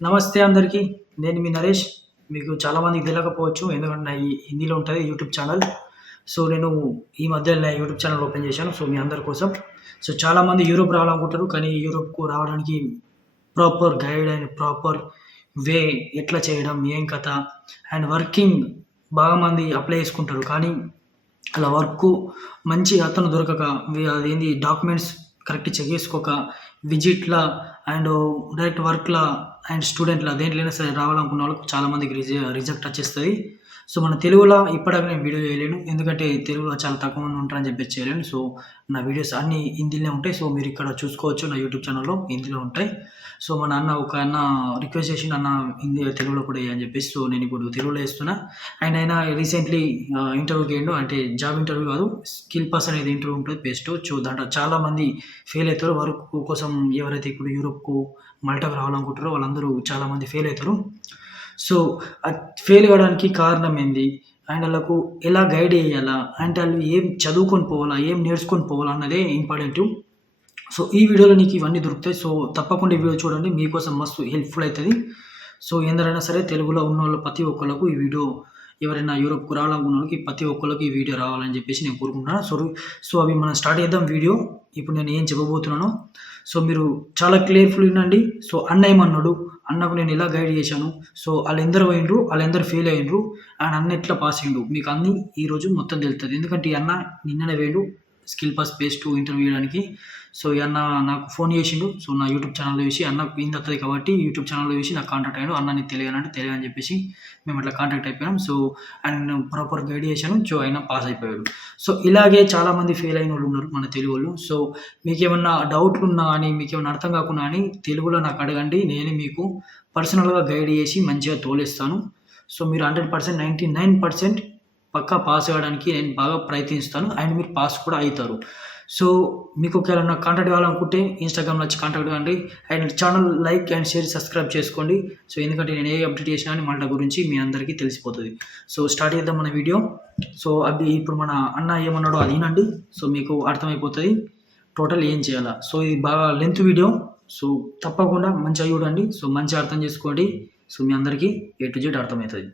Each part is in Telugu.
నమస్తే అందరికీ. నేను మీ నరేష్. మీకు చాలా మందికి తెలవకపోవచ్చు. ఎందుకంటే నాయి హిందీలో ఉంటది యూట్యూబ్ ఛానల్. సో, నేను ఈ మధ్యలనే యూట్యూబ్ ఛానల్ ఓపెన్ చేశాను. సో, మీ అందరి కోసం. సో, చాలామంది యూరోప్ రావాలనుకుంటారు. కానీ యూరోప్‌కు రావడానికి proper guide and proper way ఎట్లా చేయడం, ఏం కథ అండ్ వర్కింగ్ బాగా మంది అప్లై చేసుకుంటారు. కానీ అలా వర్కు మంచి అతను దొరకక అదేంది డాక్యుమెంట్స్ కరెక్ట్ చెక్ చేసుకోక విజిట్‌లా అండ్ డైరెక్ట్ వర్క్‌లా అండ్ స్టూడెంట్‌లా దేంట్లైనా సరే రావాలనుకున్న వాళ్ళకి చాలా మందికి రిజెక్ట్ వచ్చేస్తది. సో, మన తెలుగులో ఇప్పటిదాకా నేను వీడియో చేయలేను. ఎందుకంటే తెలుగులో చాలా తక్కువ మంది ఉంటారని చెప్పేసి చేయలేను. సో, నా వీడియోస్ అన్నీ హిందీలోనే ఉంటాయి. సో, మీరు ఇక్కడ చూసుకోవచ్చు నా యూట్యూబ్ ఛానల్‌లో హిందీలో ఉంటాయి. సో, మా నాన్న ఒక అన్న రిక్వెస్ట్ చేసిండు, "అన్న హిందీ తెలుగులో కూడా ఎయి" అని చెప్పేసి. సో, నేను ఇప్పుడు తెలుగులో ఏస్తున్నా. అండ్ ఆయన రీసెంట్‌లీ ఇంటర్వ్యూకి ఎళ్ళిండు. అంటే జాబ్ ఇంటర్వ్యూ కాదు. స్కిల్ పాస్ అనేది ఇంటర్వ్యూ ఉంటది బెస్ట్. సో, దాంట్లో చాలా మంది ఫెయిల్ అయితారు. వర్క్ కోసం ఎవరైతే ఇప్పుడు యూరోప్‌కు, మాల్టాకు రావాలనుకుంటారో వాళ్ళందరూ చాలా మంది ఫెయిల్ అయితారు. సో, ఫెయిల్ అవ్వడానికి కారణం ఏంది? అండ్ ఆళ్ళకు ఎలా గైడ్ చేయాలా? అంటే ఆళ్ళు ఏం చదువుకొని పోవాలా? ఏం నేర్చుకొని పోవాలా? అన్నదే ఇంపార్టెంటు. సో, ఈ వీడియోలో నీకు ఇవన్నీ దొరుకుతాయి. సో, తప్పకుండా ఈ వీడియో చూడండి. మీకోసం మస్తు హెల్ప్‌ఫుల్ అయితది. సో, ఎందరైనా సరే తెలుగులో ఉన్నోళ్ళు ప్రతి ఒక్కళ్ళకు ఈ వీడియో ఎవరైనా యూరోప్‌కు రావాలనుకున్నోళ్ళకి ప్రతి ఒక్కళ్ళకి ఈ వీడియో రావాలని చెప్పేసి నేను కోరుకుంటున్నాను. సో, అవి మనం స్టార్ట్ చేద్దాం వీడియో. ఇప్పుడు నేను ఏం చెప్పబోతున్నానో సో, మీరు చాలా కేర్‌ఫుల్‌గా వినండి. సో, అన్న ఏమన్నాడు? అన్నకు నేను ఎలా గైడ్ చేశాను? సో, ఆళ్ళెందరు పోయిండ్రు? ఆళ్ళెందరు ఫెయిల్ అయ్యిండ్రు? అండ్ అన్న ఎట్లా పాస్ అయ్యిండు? మీకు అన్నీ ఈరోజు మొత్తం తెలుస్తది. ఎందుకంటే ఈ అన్న నిన్ననే పోయిండు స్కిల్ పాస్ ఫేజ్ 2 ఇంటర్వ్యూ ఇయడానికి. సో, ఈ అన్న నాకు ఫోన్ చేసిండు. సో, నా యూట్యూబ్ ఛానల్‌లో చూసి అన్నకు హిందీ వత్తది కాబట్టి యూట్యూబ్ ఛానల్‌లో చూసి నాకు కాంటాక్ట్ అయ్యిండు. "అన్న నీకు తెలుగేనా?" అంటే తెలుగు అని చెప్పేసి మేము అట్లా కాంటాక్ట్ అయిపోయాం. సో, ఆయన ప్రాపర్ గైడ్ చేశాను. సో, ఆయన పాస్ అయిపోయాడు. సో, ఇలాగే చాలామంది ఫెయిల్ అయినోళ్ళు ఉన్నారు మన తెలుగోళ్ళు. సో, మీకేమన్నా డౌట్లున్నా గానీ, మీకేమన్నా అర్థం కాకున్నా గానీ తెలుగులో నాకు అడగండి. నేనే మీకు పర్సనల్‌గా గైడ్ చేసి మంచిగా తోలిస్తాను. సో, మీరు 100% 99% పక్కా పాస్ అవ్వడానికి నేను బాగా ప్రయత్నిస్తాను. అండ్ మీరు పాస్ కూడా అయితారు. సో, మీకు ఒకవేళ నాకు కాంటాక్ట్ కావాలనుకుంటే ఇన్‌స్టాగ్రామ్‌లో వచ్చి కాంటాక్ట్ కండి. And channel like and share, subscribe చేసుకోండి. సో, ఎందుకంటే నేను ఏ అప్డేట్ చేసినా గానీ మాల్టా గురించి మీ అందరికీ తెలిసిపోతది. సో, స్టార్ట్ చేద్దాం మన వీడియో. సో, అది ఇప్పుడు మన అన్న ఏమన్నాడో అది ఇనండి. సో, మీకు అర్థమైపోతది టోటల్ ఏం చేయాలా. సో, ఇది బాగా లెంత్ వీడియో. సో, తప్పకుండా మంచిగా చూడండి. సో, మంచిగా అర్థం చేసుకోండి. సో, మీ అందరికీ ఏ టు జెడ్ అర్థమైతది.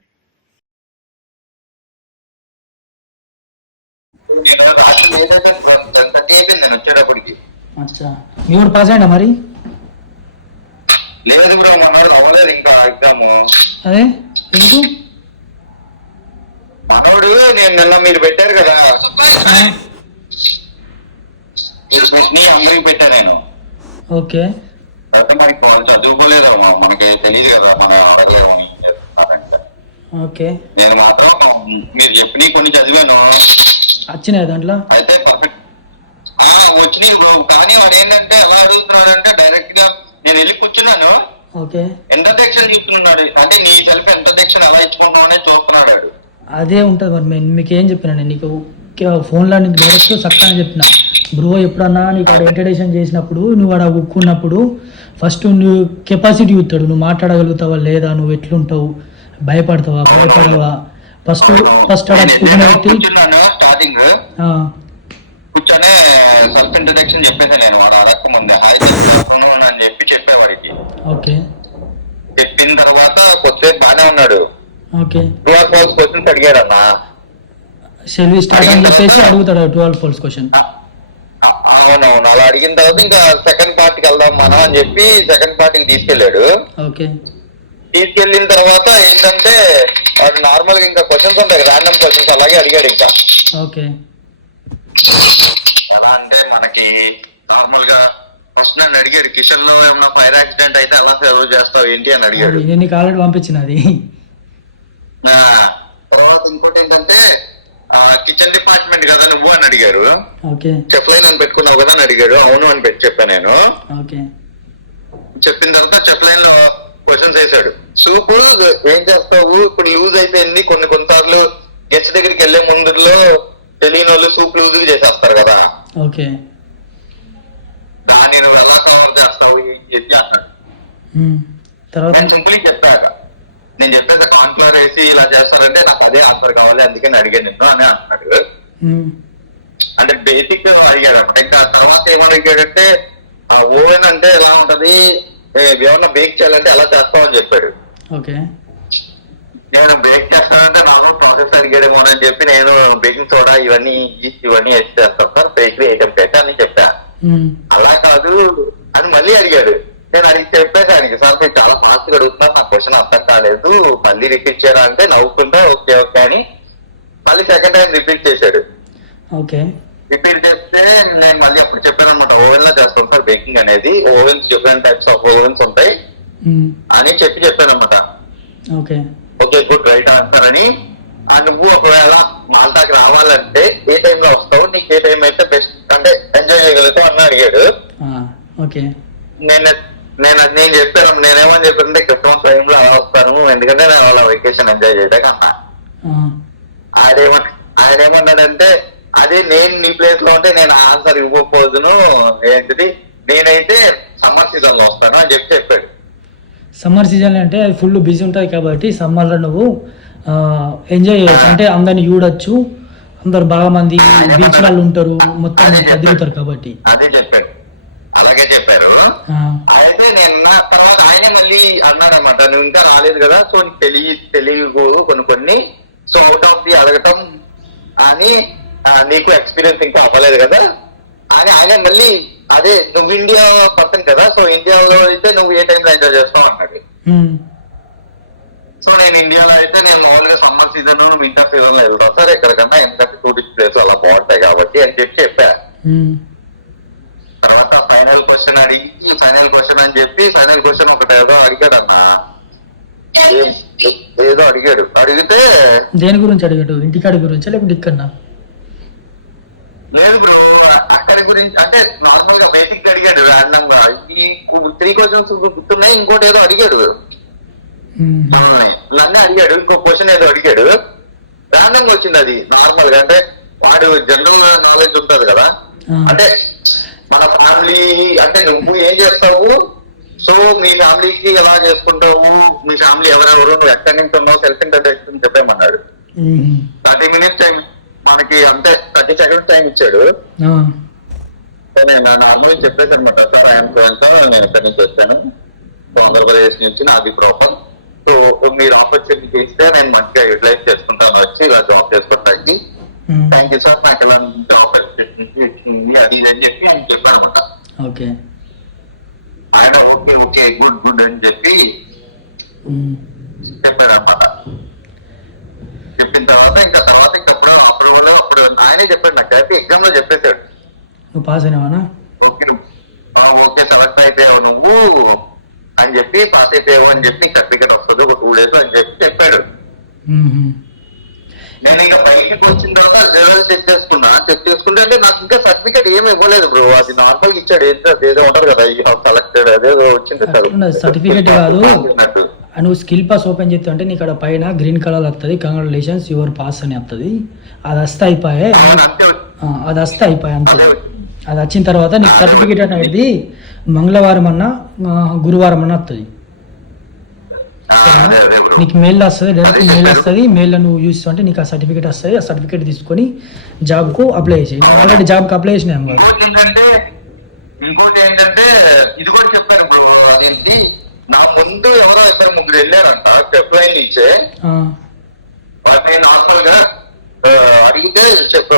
నేను రాత్రి ఏదైతే 10:30 అయిపోయింది నేను వచ్చేటప్పటికి. అచ్చా! మీ వాడు పాస్ అయ్యిండా మరి? లేదు బ్రో, మనోడు అవ్వలేదు ఇంకా ఎగ్జామ్. అదే ఎందుకు? మనోడు నేను నిన్న మీరు పెట్టారు కదా, నీ అమ్మకి పెట్టా నేను. ఓకే. అయితే మనకి వాళ్ళు చదువుకోలేదు, మనకి తెలియదు కదా మనం అడగలేము ఏం చేస్తున్నారంటే. ఓకే. నేను మాత్రం మీరు చెప్పినవి కొన్ని చదివాను. వచ్చినాయా దాంట్లో? అయితే పర్ఫెక్ట్ వచ్చినాయి బ్రో. కానీ వాడు ఏంటంటే ఎలా అడుగుతున్నాడంటే డైరెక్ట్ గా నేను వెళ్ళి కూర్చున్నాను. ఓకే. ఇంటర్సెక్షన్ చూస్తున్నాడు. అంటే నీ సెల్ఫ్ ఇంటర్సెక్షన్ ఎలా ఇచ్చుకుంటామనే చూస్తున్నాడు వాడు. అదే ఉంటుంది మరి. మీకేం చెప్పినా నేను నీకు ఫోన్లో నీకు డైరెక్ట్ చక్కగా చెప్పిన బ్రో, ఎప్పుడన్నా నీకు అక్కడ ఇంట్రడక్షన్ చేసినప్పుడు నువ్వు అక్కడ ఉక్కున్నప్పుడు ఫస్ట్ నువ్వు కెపాసిటీ చూస్తాడు. నువ్వు మాట్లాడగలుగుతావా లేదా, నువ్వు ఎట్లుంటావు, భయపడతావా భయపడవా, ఫస్ట్ అక్కడ కూర్చోబెట్టి స్టార్టింగ్ కూర్చొని సెల్ఫ్ ఇంట్రడక్షన్ చెప్పేసా నేను. వాడు అడగక ముందే హాయ్ అని చెప్పి చెప్పేవాడికి. ఓకే. చెప్పిన తర్వాత కొద్దిసేపు బాగానే ఉన్నాడు. ఓకే. 12 ఫాల్స్ క్వశ్చన్స్ అడిగాడు అన్న. షెల్ స్టార్ట్ అని చెప్పేసి అడుగుతాడు 12 ఫాల్స్ క్వశ్చన్. అవునవును, అలా అడిగిన తర్వాత ఇంకా సెకండ్ పార్ట్ కి వెళ్దాం మనం అని చెప్పి సెకండ్ పార్ట్ కి తీసుకెళ్లాడు. ఓకే. తీసుకెళ్లిన తర్వాత ఏంటంటే వాడు నార్మల్ గా ఇంకా క్వశ్చన్స్ ఉంటాయి, ర్యాండమ్ క్వశ్చన్స్ అలాగే అడిగాడు ఇంకా. ఓకే. ఎలా అంటే మనకి నార్మల్ గా ఫస్ట్ నన్ను అడిగాడు, కిచెన్ లో ఏమన్నా ఫైర్ యాక్సిడెంట్ అయితే అలా సర్వ్ చేస్తావు ఏంటి అని అడిగాడు. నేను నీకు ఆల్రెడీ పంపించిన అది. తర్వాత ఇంకోటి ఏంటంటే కిచెన్ డిపార్ట్మెంట్ కదా నువ్వు అని అడిగారు. ఓకే. చెఫ్ లైన్ అని పెట్టుకున్నావు కదా అని అడిగాడు. అవును అని చెప్పాను నేను. ఓకే. చెప్పిన తర్వాత చెఫ్ లైన్ లో క్వశ్చన్స్ వేసాడు. సూప్ ఏం చేస్తావు, ఇప్పుడు లూజ్ అయిపోయింది. కొన్నిసార్లు గెస్ట్ దగ్గరికి వెళ్లే ముందులో తెలియని వాళ్ళు సూప్ లూజ్ చేసేస్తారు కదా, ఓకే. దాన్ని నువ్వు ఎలా కవర్ చేస్తావు చెప్పి అన్నాడు. తర్వాత నేను సింపుల్ చెప్పాక నేను చెప్పేది కాన్ఫ్లవర్ వేసి ఇలా చేస్తారంటే నాకు అదే ఆన్సర్ కావాలి అందుకని అడిగాను నిన్ను అని అంటున్నాడు. అంటే బేసిక్ అడిగాడు. ఇంకా తర్వాత ఏమడిగాడంటే ఓవెన్ అంటే ఎలా ఉంటది, ఏమన్నా బేక్ చేయాలంటే ఎలా చేస్తామని చెప్పాడు. ఓకే. నేను బేక్ చేస్తానంటే నాకు ప్రాసెస్ అడిగాడేమో అని చెప్పి నేను బేకింగ్ సోడా ఇవన్నీ వేసి చేస్తాను సార్ బేకరీ ఐటమ్ పెట్టా అని చెప్పా. అలా కాదు అని మళ్ళీ అడిగాడు. నేను అడిగి చెప్పాను ఆయనకి, సార్ నేను చాలా ఫాస్ట్ గా అడుగుతున్నాను, నా క్వశ్చన్ అర్థం కాలేదు, మళ్ళీ రిపీట్ చేయరా అంటే నవ్వుకుంటా ఓకే ఓకే అని మళ్ళీ సెకండ్ టైం రిపీట్ చేశాడు. ఓకే. రిపీట్ చేస్తే నేను మళ్ళీ అప్పుడు చెప్పాను అనమాట, ఓవెన్ లో చేస్తాం సార్ బేకింగ్ అనేది, ovens different types of ovens ఉంటాయి అని చెప్పాను అనమాట. Okay okay good right answer అని. నువ్వు ఒకవేళ మాల్టాకి రావాలంటే ఏ టైం లో వస్తావు, నీకు ఏ టైం అయితే బెస్ట్ అంటే ఎంజాయ్ చేయగలుగుతావు అని అడిగాడు. ఓకే. నేను చెప్పాను, నేనేమని చెప్పానంటే క్రిస్మస్ టైం లో వస్తాను, ఎందుకంటే నేను వాళ్ళ వెకేషన్ ఎంజాయ్ చేయడానికి అన్నా. ఆయన ఏమన్నాడంటే అదే నేను నీ ప్లేస్ లో ఉంటే నేను ఆన్సర్ ఇవ్వకపోదును, ఏంటిది నేనైతే సమ్మర్ సీజన్ లో వస్తాను అని చెప్పాడు. సమ్మర్ సీజన్ అంటే అది ఫుల్ బిజీ ఉంటుంది కాబట్టి సమ్మర్లో నువ్వు ఎంజాయ్ చేయొచ్చు, అంటే అందరిని చూడొచ్చు, అందరు బాగా మంది బీచ్ వాళ్ళు ఉంటారు, మొత్తం తిరుగుతారు కాబట్టి. అదే చెప్పాడు, అలాగే చెప్పారు. అయితే నేను తర్వాత ఆయన మళ్ళీ అన్నాడనమాట, నువ్వు ఇంకా రాలేదు కదా, సో తెలియదు కొన్ని సో అవుట్ ఆఫ్ ది అడగటం అని, నీకు ఎక్స్పీరియన్స్ ఇంకా అవ్వలేదు కదా అని ఆయన మళ్ళీ అదే నువ్వు ఇండియా పర్సన్ కదా, సో ఇండియాలో అయితే నువ్వు ఏ టైంలో ఎంజాయ్ చేస్తావు అన్నాడు. సో నేను ఇండియాలో అయితే నేను మామూలుగా సమ్మర్ సీజన్ వింటర్ సీజన్ లో వెళ్తాను సార్ ఎక్కడికన్నా, ఎందుకంటే టూరిస్ట్ ప్లేస్ అలా బాగుంటాయి కాబట్టి అని చెప్పా. తర్వాత ఫైనల్ క్వశ్చన్ అని చెప్పి ఫైనల్ క్వశ్చన్ ఒకటి ఏదో అడిగాడు అన్న, ఏదో అడిగితే దేని గురించి అడిగాడు, ఇంటికాడి గురించి లేకపోతే ఇక్కడ? లేదు బ్రో, అక్కడ గురించి అంటే నార్మల్ గా బేసిక్ అడిగాడు ర్యాండమ్ గా. ఈ 3 క్వశ్చన్స్ గుర్తున్నాయి, ఇంకోటి ఏదో అడిగాడు నన్నే అడిగాడు, ఇంకో క్వశ్చన్ ఏదో అడిగాడు, ర్యాండమ్ గా వచ్చింది అది. నార్మల్ గా అంటే వాడు జనరల్ నాలెడ్జ్ ఉంటది కదా, అంటే మన ఫ్యామిలీ అంటే నువ్వు ఏం చేస్తావు, సో మీ ఫ్యామిలీకి ఎలా చేసుకుంటావు, మీ ఫ్యామిలీ ఎవరెవరు, నువ్వు ఎక్కడి నుంచి ఉన్నావు, సెల్ఫ్ ఇంట్రడక్షన్ చెప్పామన్నాడు. 30 minutes టైం మనకి, అంటే 30 seconds టైం ఇచ్చాడు. నేను నార్మల్ చెప్పేసి అనమాట, సార్ ఆయన నేను ఎక్కడి నుంచి వచ్చాను, ఆంధ్రప్రదేశ్ నుంచి, నాది ప్రాబ్లం, సో మీరు ఆపర్చునిటీ ఇస్తే నేను మంచిగా యూటిలైజ్ చేసుకుంటాను, వచ్చి ఇలా జాబ్ చేసుకోవడానికి, థ్యాంక్ యూ సార్ నాకు ఇలా జాబ్ ఇచ్చింది అది ఇది అని చెప్పి ఆయన చెప్పాను అనమాట. ఆయన ఓకే ఓకే గుడ్ గుడ్ అని చెప్పి చెప్పారు అనమాట. చెప్పిన తర్వాత ఇంకా అప్పుడు ఆయనే చెప్పాడు నాకు, అయితే ఎగ్జామ్ లో చెప్పేశాడు, నువ్వు పాస్ అయినావా, ఓకే సెలెక్ట్ అయిపోయావు నువ్వు అని చెప్పి, పాస్ అయిపోయావు అని చెప్పి సర్టిఫికేట్ వస్తుంది ఒక 2 days అని చెప్పి చెప్పాడు. నేను ఇంకా బయటకు వచ్చిన తర్వాత రిజల్ట్ చెక్ చేసుకుంటే అంటే నాకు ఇంకా సర్టిఫికేట్ ఏమి ఇవ్వలేదు బ్రో, అది నార్మల్ గా ఇచ్చాడు, ఏదో ఉంటారు కదా సెలెక్టెడ్ అదేదో వచ్చింది సర్టిఫికేట్ కాదు. నువ్వు స్కిల్ పాస్ ఓపెన్ చేస్తా అంటే నీకు అక్కడ పైన గ్రీన్ కలర్ వస్తుంది, కంగ్రాచులేషన్స్ యువర్ పాస్ అని వస్తుంది, అది వస్తే అయిపోయాయి, అంతే. అది వచ్చిన తర్వాత నీకు సర్టిఫికేట్ అనేది మంగళవారం అన్నా గురువారం అన్నా వస్తుంది, నీకు మెయిల్ వస్తుంది, డైరెక్ట్ మెయిల్ వస్తుంది, మెయిల్లో నువ్వు చూస్తావు అంటే నీకు ఆ సర్టిఫికేట్ వస్తుంది, ఆ సర్టిఫికేట్ తీసుకొని జాబ్కు అప్లై చేసి, నేను ఆల్రెడీ జాబ్కి అప్లై చేసినా. ఇంకోటి ఏంటంటే ఇది కూడా చెప్పారు బ్రో, అదేంటి నా ముందు ఎవరో 2-3 వెళ్ళారంట చెప్పైన్ నుంచే, వాటిని నార్మల్ గా అడిగితే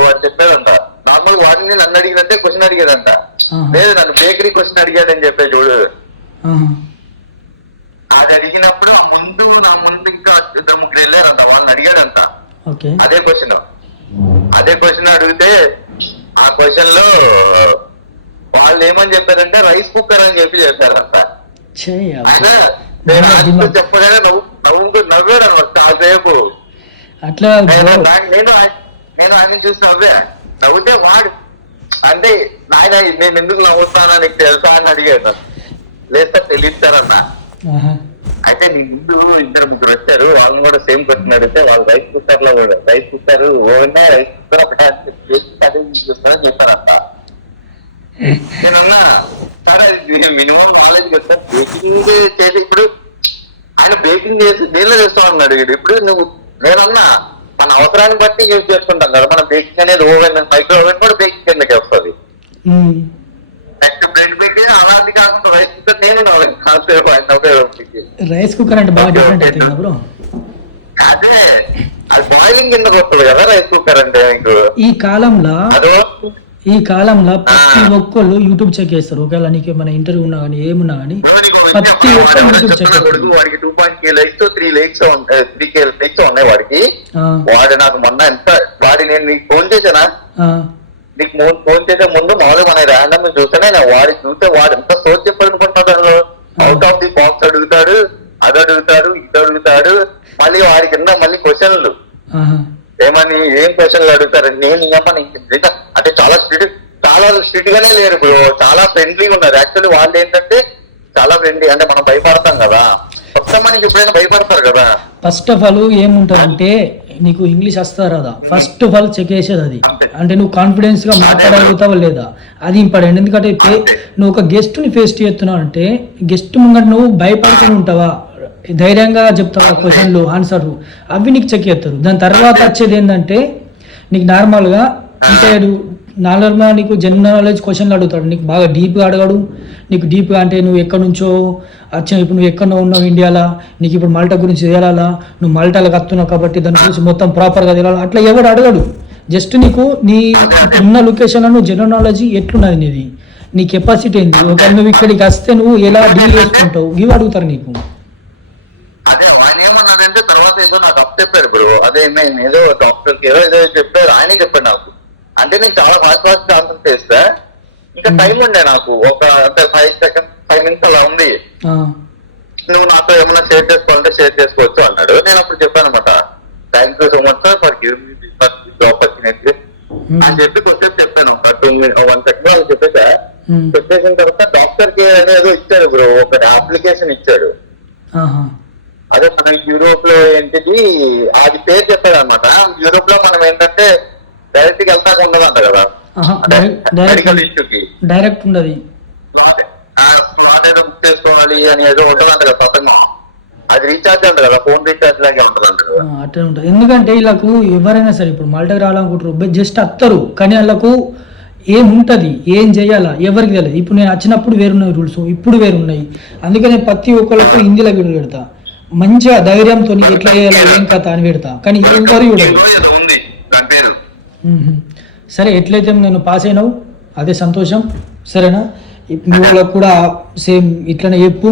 వాడు చెప్పాడంట, నార్మల్ వాడిని నన్ను అడిగినంటే క్వశ్చన్ అడిగాడంట, లేదు నన్ను బేకరీ క్వశ్చన్ అడిగాడని చెప్పే చూడు. అది అడిగినప్పుడు నా ముందు ఇంకా 2-3 వెళ్ళారంట, వాళ్ళని అడిగాడంట అదే క్వశ్చన్ అడిగితే, ఆ క్వశ్చన్ లో వాళ్ళు ఏమని చెప్పారంటే రైస్ కుక్కర్ అని చెప్పారంట. చెప్పగానే నవ్వాడు అనమాట కాసేపు. నేను ఆయన చూసి నవ్వుతే వాడు అంటే నాయన నేను ఎందుకు నవ్వుతానా నీకు తెలుసా అని అడిగాను, లేదా తెలియస్తారన్న. అయితే నీ ముందు 2-3 వచ్చారు, వాళ్ళని కూడా సేమ్ క్వశ్చన్ అడిగితే వాళ్ళు రైస్ కుక్కర్ లో కూడా rice cooker oven rice cooker చూస్తారని చెప్పారంట. నేనన్నా సరే మినిమం నాలెడ్జ్ కదా, బేకింగ్ చేసి ఇప్పుడు ఆయన బేకింగ్ చేసి దేనిలో చేస్తామని అడిగాడు. ఇప్పుడు నేనన్నా మన అవసరాన్ని బట్టి యూజ్ చేసుకుంటాం కదా, మన బేకింగ్ అనేది ఓవెన్ మైక్రో ఓవెన్ కూడా బేకింగ్ కిందకి వస్తుంది. నెక్స్ట్ బ్రెడ్ బేకింగ్ అలాంటి కాకుండా రైస్ కుక్కర్ నేను రైస్ కుక్కర్ అంటే బాగా డిఫరెంట్ అవుతుంది బ్రో. అదే అది బాయిలింగ్ కింద వస్తుంది కదా రైస్ కుక్కర్ అంటే మీకు. ఈ కాలంలో ప్రతి ఒక్కళ్ళు యూట్యూబ్ చెక్ చేస్తారు. ఒకవేళ నీకు మన ఇంటర్వ్యూ ఉన్నా కానీ ఏమున్నా కానీ ప్రతి ఒక్కరు యూట్యూబ్ చెక్ చేస్తారు. వాడికి 2.k likes 3 likes 3k likes ఉన్నాయి వాడికి. వాడు నాకు మొన్న ఎంత వాడి నేను నీకు ఫోన్ చేశానా, నీకు ఫోన్ చేసే ముందు మామూలుగా మన ర్యాండమ్ చూస్తేనే వాడి చూస్తే వాడు ఎంత సోచ్ చెప్పాలనుకుంటున్నాడు. అవుట్ ఆఫ్ ది బాక్స్ అడుగుతాడు, అది అడుగుతాడు, ఇది అడుగుతాడు. మళ్ళీ వాడి కింద మళ్ళీ క్వశ్చన్లు ఏమని ఏం క్వశ్చన్లు అడుగుతారు. నేను అంటే చాలా స్ట్రిక్ట్ గానే లేరు బ్రో, చాలా ఫ్రెండ్లీగా ఉన్నారు. యాక్చువల్లీ వాళ్ళు ఏంటంటే చాలా ఫ్రెండ్లీ, అంటే మనం భయపడతాం కదా, కొత్త మనకి ఎప్పుడైనా భయపడతారు కదా. ఫస్ట్ ఆఫ్ ఆల్ ఏముంటారంటే నీకు ఇంగ్లీష్ వస్తారా రాదా, ఫస్ట్ ఆఫ్ ఆల్ చెక్ చేసేది అది. అంటే నువ్వు కాన్ఫిడెన్స్ గా మాట్లాడగలుగుతావా లేదా, అది ఇంపార్టెంట్. ఎందుకంటే నువ్వు ఒక గెస్ట్ ని ఫేస్ చేస్తున్నావు అంటే గెస్ట్ ముంగట నువ్వు భయపడుతూ ఉంటావా, ధైర్యంగా చెప్తావా క్వశ్చన్లు ఆన్సర్లు, అవి నీకు చెక్ చేస్తారు. దాని తర్వాత వచ్చేది ఏంటంటే నీకు నార్మల్గా అంటే నార్మల్గా నీకు జనరల్ నాలెడ్జ్ క్వశ్చన్లు అడుగుతాడు. నీకు బాగా డీప్గా అడగడు. నీకు డీప్గా అంటే నువ్వు ఎక్కడి నుంచో వచ్చావు, ఇప్పుడు నువ్వు ఎక్కడో ఉన్నావు ఇండియాలో, నీకు ఇప్పుడు మాల్టా గురించి తెలియాలా, నువ్వు మాల్టాలకు వస్తున్నావు కాబట్టి దాని గురించి మొత్తం ప్రాపర్గా తెలియాలి, అట్లా ఎవడు అడగడు. జస్ట్ నీకు నీ ఇప్పుడు ఉన్న లొకేషన్లో నువ్వు జనరల్ నాలెడ్జ్ ఎట్లున్నది నీది, నీ కెపాసిటీ ఏంది, ఒకవేళ నువ్వు ఇక్కడికి వస్తే నువ్వు ఎలా డీల్ చేసుకుంటావు, ఇవి అడుగుతారు నీకు. అదే ఆయన ఏమన్నాడంటే తర్వాత ఏదో నాకు అప్ చెప్పాడు బ్రో, అదే మేము ఏదో డాక్టర్కి ఏదో చెప్పారు, ఆయనే చెప్పాడు నాకు. అంటే నేను చాలా ఫాస్ట్ ఆన్సర్ చేస్తా, ఇంకా టైం ఉండే నాకు ఒక అంటే 5 minutes అలా ఉంది. నువ్వు నాతో ఏమన్నా షేర్ చేసుకోవాలంటే షేర్ చేసుకోవచ్చు అన్నాడు. నేను అప్పుడు చెప్పాను అనమాట, thank you so much sir for giving me this opportunity అని చెప్పి కొంచెం చెప్పాను. 1 second వాళ్ళు చెప్పేసా. చెప్పేసిన తర్వాత డాక్టర్ కి అనేది ఇచ్చాడు బ్రో, ఒక అప్లికేషన్ ఇచ్చాడు. అదే మన యూరోప్ లో ఏంటిది అది పేరు చెప్పాడు అనమాట. యూరోప్ లో మనం ఏంటంటే డైరెక్ట్ గా వెళ్తాక ఉండదంట కదా, మెడికల్ ఇష్యూకి డైరెక్ట్ ఉండదు, స్లాట్ ఏదో బుక్ చేసుకోవాలి అని ఏదో ఉంటదంట కదా పథకం. అది రీఛార్జ్ అంట కదా, ఫోన్ రీఛార్జ్ లాగే ఉంటదంట. అట్లా ఉంటుంది. ఎందుకంటే వీళ్ళకు ఎవరైనా సరే ఇప్పుడు మాల్టాకి రావాలనుకుంటారు, జస్ట్ వస్తారు, కానీ వాళ్ళకు ఏముంటది ఏం చేయాలా ఎవరికి తెలియదు. ఇప్పుడు నేను వచ్చినప్పుడు వేరున్నాయి రూల్స్, ఇప్పుడు వేరున్నాయి. అందుకని ప్రతి ఒక్కళ్ళకు హిందీలో వీడియో పెడతా, మంచిగా ధైర్యంతో ఎట్లా చేయాలా ఏం కథ అని పెడతా, కానీ ఎవరు చూడదు. సరే, ఎట్లయితే నేను పాస్ అయినావు అదే సంతోషం, సరేనా? మీ వాళ్ళకు కూడా సేమ్ ఇట్లనే చెప్పు,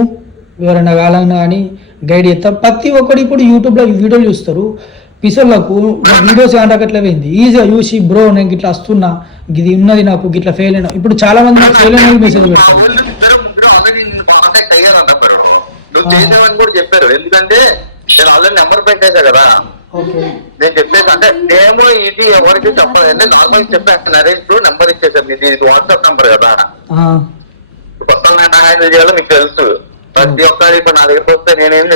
ఎవరైనా కావాలన్నా కానీ గైడ్ చేస్తా. ప్రతి ఒక్కరు ఇప్పుడు యూట్యూబ్లో వీడియోలు చూస్తారు, పిసోళ్ళకు వీడియోస్ కాంటాక్ట్లో పోయింది ఈజీగా చూసి బ్రో నేను ఇట్లా వస్తున్నా, ఇది ఉన్నది నాకు ఇట్లా ఫెయిల్ అయినా. ఇప్పుడు చాలా మంది నాకు ఫెయిల్ అయిన మెసేజ్ పెడతారు. చెప్పారు ఎందుకంటే నేను ఆల్రెడీ నెంబర్ పెట్టేసా కదా, నేను చెప్పేసి అంటే నేను ఇది ఎవరికి చెప్పాలి అంటే నార్మల్ చెప్పాను, నరేష్ నెంబర్ ఇచ్చేసాను, ఇది వాట్సాప్ నెంబర్ కదా, కొత్త నేను హ్యాండిల్ చేయాలో మీకు తెలుసు. ప్రతి ఒక్కరి ఇప్పుడు నా దగ్గర వస్తే నేనేం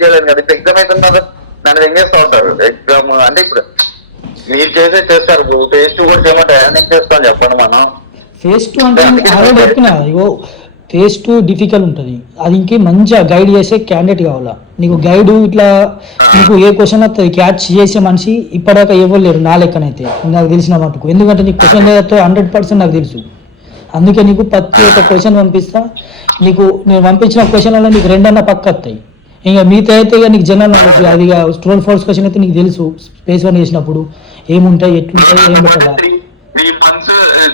చేయలేను కదా. ఇప్పుడు ఎగ్జామ్ అవుతున్నారు, నన్ను ఏం చేస్తూ ఉంటారు ఎగ్జామ్ అంటే ఇప్పుడు మీరు చేస్తారు, ఫేస్ 2 కూడా చేయమంటే ఏం చేస్తాను చెప్పండి. మనం ఫేస్ 2 అంటే ఆల్రెడీ చెప్తున్నా, ఇగో ఫేస్ 2 డిఫికల్ట్ ఉంటుంది. అది ఇంకే మంచిగా గైడ్ చేసే క్యాండిడేట్ కావాలా. నీకు గైడ్ ఇట్లా నీకు ఏ క్వశ్చన్ వస్తుంది క్యాచ్ చేసే మనిషి ఇప్పటిదాకా ఎవరు లేరు నా లెక్కనైతే, నాకు తెలిసిన మటుకు. ఎందుకంటే నీకు క్వశ్చన్ చదివితే 100% నాకు తెలుసు. అందుకే నీకు ప్రతి ఒక్క క్వశ్చన్ పంపిస్తా. నీకు నేను పంపించిన క్వశ్చన్లలో నీకు 2 అన్న పక్క వస్తాయి. ఇంకా మిగతా అయితే ఇక నీకు జనరల్ నాలెడ్జ్, అది ట్రూ ఫాల్స్ క్వశ్చన్ అయితే నీకు తెలుసు. స్పేస్ 1 చేసినప్పుడు ఏముంటాయి ఎట్లుంటాయి ఏం పెట్టాలా.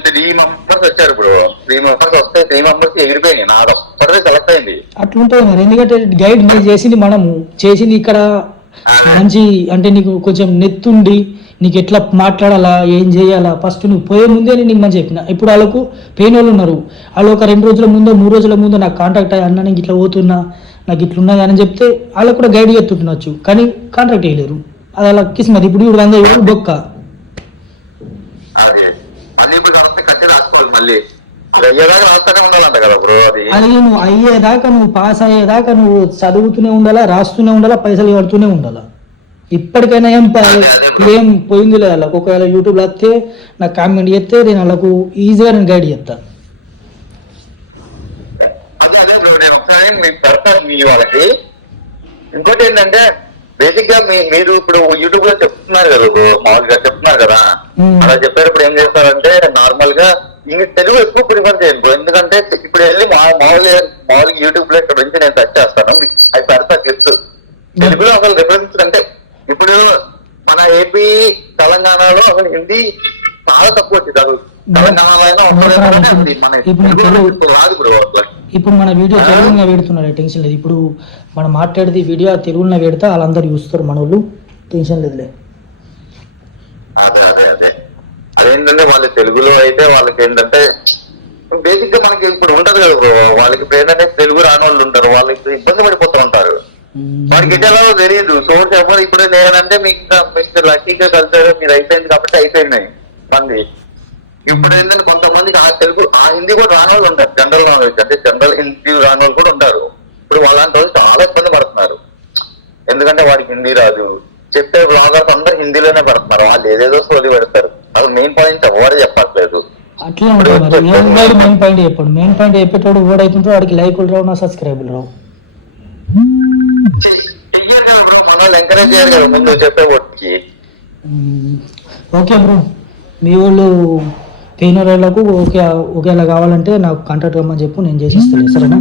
3 members వచ్చారు బ్రో, 3 members వస్తే 3 members ఎగిరిపోయింది, నాకు ఒక్కడే సెలెక్ట్ అయింది. అట్లుంటుంది మరి, ఎందుకంటే గైడ్ మీరు చేసింది మనము చేసింది ఇక్కడ మంచి అంటే నీకు కొంచెం నెత్తుండి నీకు ఎట్లా మాట్లాడాలా ఏం చేయాలా ఫస్ట్ నువ్వు పోయే ముందే నీకు మంచి చెప్పిన. ఇప్పుడు వాళ్ళకు పెయిన్ వాళ్ళు ఉన్నారు, వాళ్ళు ఒక 2 రోజుల ముందో 3 రోజుల ముందో నాకు కాంటాక్ట్ అయ్యి అన్న నీకు ఇట్లా పోతున్నా నాకు ఇట్లున్నది అని చెప్తే వాళ్ళకు కూడా గైడ్ చేస్తుండొచ్చు, కానీ కాంటాక్ట్ చేయలేరు. అది అలా కిస్మత్. ఇప్పుడు 100 బొక్క అది నువ్వు అయ్యేదాకా నువ్వు పాస్ అయ్యేదాకా నువ్వు చదువుతూనే ఉండాలా, రాస్తూనే ఉండాలా, పైసలు కడుతూనే ఉండాలా. ఇప్పటికైనా ఏం పోయింది లేదు వాళ్ళకు. ఒకవేళ యూట్యూబ్లో వస్తే నాకు కామెంట్ చేస్తే నేను వాళ్ళకు ఈజీగా నేను గైడ్ చేస్తాను. ఇంకోటి ఏంటంటే బేసిక్ గా మీరు ఇప్పుడు యూట్యూబ్ లో చెప్తున్నారు కదా, మామూలుగా చెప్తున్నారు కదా, అలా చెప్పేటప్పుడు ఏం చేస్తారంటే నార్మల్ గా ఇంక తెలుగు ఎక్కువ ప్రిఫర్ చేయను బ్రో. ఎందుకంటే ఇప్పుడు వెళ్ళి మామూలుగా యూట్యూబ్ లో ఇక్కడ నుంచి నేను సెర్చ్ చేస్తాను, అది పెడతా క్లిప్స్. తెలుగులో అసలు రిఫరెన్స్ అంటే ఇప్పుడు మన ఏపీ తెలంగాణలో అసలు హిందీ చాలా తక్కువ వచ్చింది. అసలు తెలంగాణలో అయినా రాదు బ్రో అట్లా. ఇప్పుడు మన వీడియో తెలుగులో పెడుతున్నారు, టెన్షన్ లేదు. ఇప్పుడు మనం మాట్లాడేది వీడియో తెలుగులో పెడితే వాళ్ళందరూ చూస్తారు, మన వాళ్ళు, టెన్షన్ లేదులే. అదే అదేంటంటే వాళ్ళు తెలుగులో అయితే వాళ్ళకి ఏంటంటే బేసిక్ గా మనకి ఇప్పుడు ఉంటది కదా బ్రో, వాళ్ళకి ఇప్పుడు ఏంటంటే తెలుగు రాని వాళ్ళు ఉంటారు, వాళ్ళకి ఇబ్బంది పడిపోతూ ఉంటారు. వాడికి ఎట్లా తెలియదు. సోర్స్ ఎవరు ఇప్పుడు నేనంటే మీకు మిస్టర్ లక్కీగా కలిసారు, మీరు అయిపోయింది కాబట్టి అయిపోయింది మంది. ఇప్పుడు ఏంటంటే కొంతమందికి ఆ తెలుగు ఆ హిందీ కూడా రాని వాళ్ళు ఉంటారు, జనరల్ నాలెడ్జ్ అంటే జనరల్ హిందీ రాని వాళ్ళు కూడా ఉంటారు. ఇప్పుడు వాళ్ళంటి వాళ్ళు చాలా ఇబ్బంది పడుతున్నారు, ఎందుకంటే వాడికి హిందీ రాదు. చెప్పే బ్లాగర్స్ అందరూ హిందీలోనే పడుతున్నారు, వాళ్ళు ఏదేదో సోది పెడతారు. అది మెయిన్ పాయింట్ ఎవరు చెప్పట్లేదు. అట్లా ఉంటుంది. మెయిన్ పాయింట్ చెప్పాడు, మెయిన్ పాయింట్ చెప్పేటోడు ఓడైతుంటో వాడికి లైకులు రావు, నా సబ్స్క్రైబులు రావు. మన వాళ్ళు ఎంకరేజ్ చేయాలి కదా ముందు చెప్పే వాటికి. ఓకే బ్రో, మీ వాళ్ళు పెయినర్లకు ఒకేలా కావాలంటే నాకు కాంటాక్ట్ అమ్మని చెప్పు, నేను చేసి ఇస్తాను, సరేనా?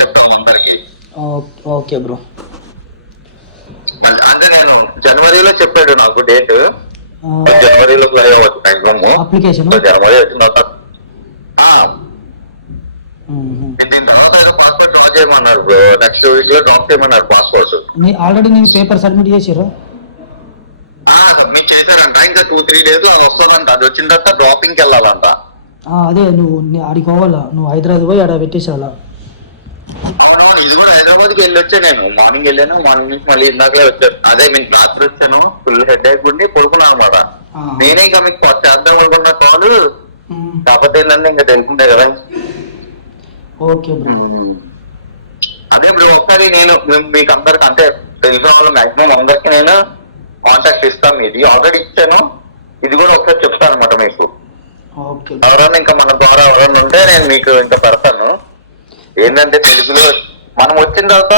చెప్తాను అందరికి. Okay bro. అంటే నేను జనవరిలో చెప్పాడు నాకు డేట్, జనవరిలో ఫ్లై అవ్వచ్చు మాక్సిమం. అప్లికేషన్ జనవరి వచ్చిన తర్వాత దీని తర్వాత పాస్పోర్ట్ డ్రా చేయమన్నారు బ్రో. నెక్స్ట్ వీక్ లో డ్రాప్ చేయమన్నారు పాస్పోర్ట్. ఆల్రెడీ నేను పేపర్ సబ్మిట్ చేసారు, సబ్మిట్ చేశారంట. ఇంకా 2-3 days అది వస్తుందంట. అది వచ్చిన తర్వాత డ్రాపింగ్ కి వెళ్ళాలంట. అదే నువ్వు ఆడికి పోవాలా, నువ్వు హైదరాబాద్ పోయి ఆడ పెట్టేసావాలా? ఇది కూడా హైదరాబాద్కి వెళ్ళి వచ్చాను నేను. మార్నింగ్ వెళ్ళాను, మార్నింగ్ నుంచి మళ్ళీ ఇందాకలే వచ్చాను. అదే మీకు రాత్రి వచ్చాను, ఫుల్ హెడ్ ఏక్ ఉండి పడుకున్నాను అనమాట. నేనే ఇంకా మీకు చేద్దాం అనుకున్న కాల్, కాకపోతే ఏంటంటే ఇంకా తెలిసిందే కదా. Okay bro. అదే బ్రో, ఒకసారి నేను మీకు అందరికి అంటే తెలిసిన వాళ్ళు మాక్సిమం అందరికి నేను కాంటాక్ట్ ఇస్తాను. ఇది ఆల్రెడీ ఇచ్చాను, ఇది కూడా ఒకసారి చెప్తాను అనమాట మీకు. ఎవరైనా ఇంకా మన ద్వారా ఎవరైనా ఉంటే నేను మీకు ఇంకా పెడతాను. ఏంటంటే తెలుగులో మనం వచ్చిన తర్వాత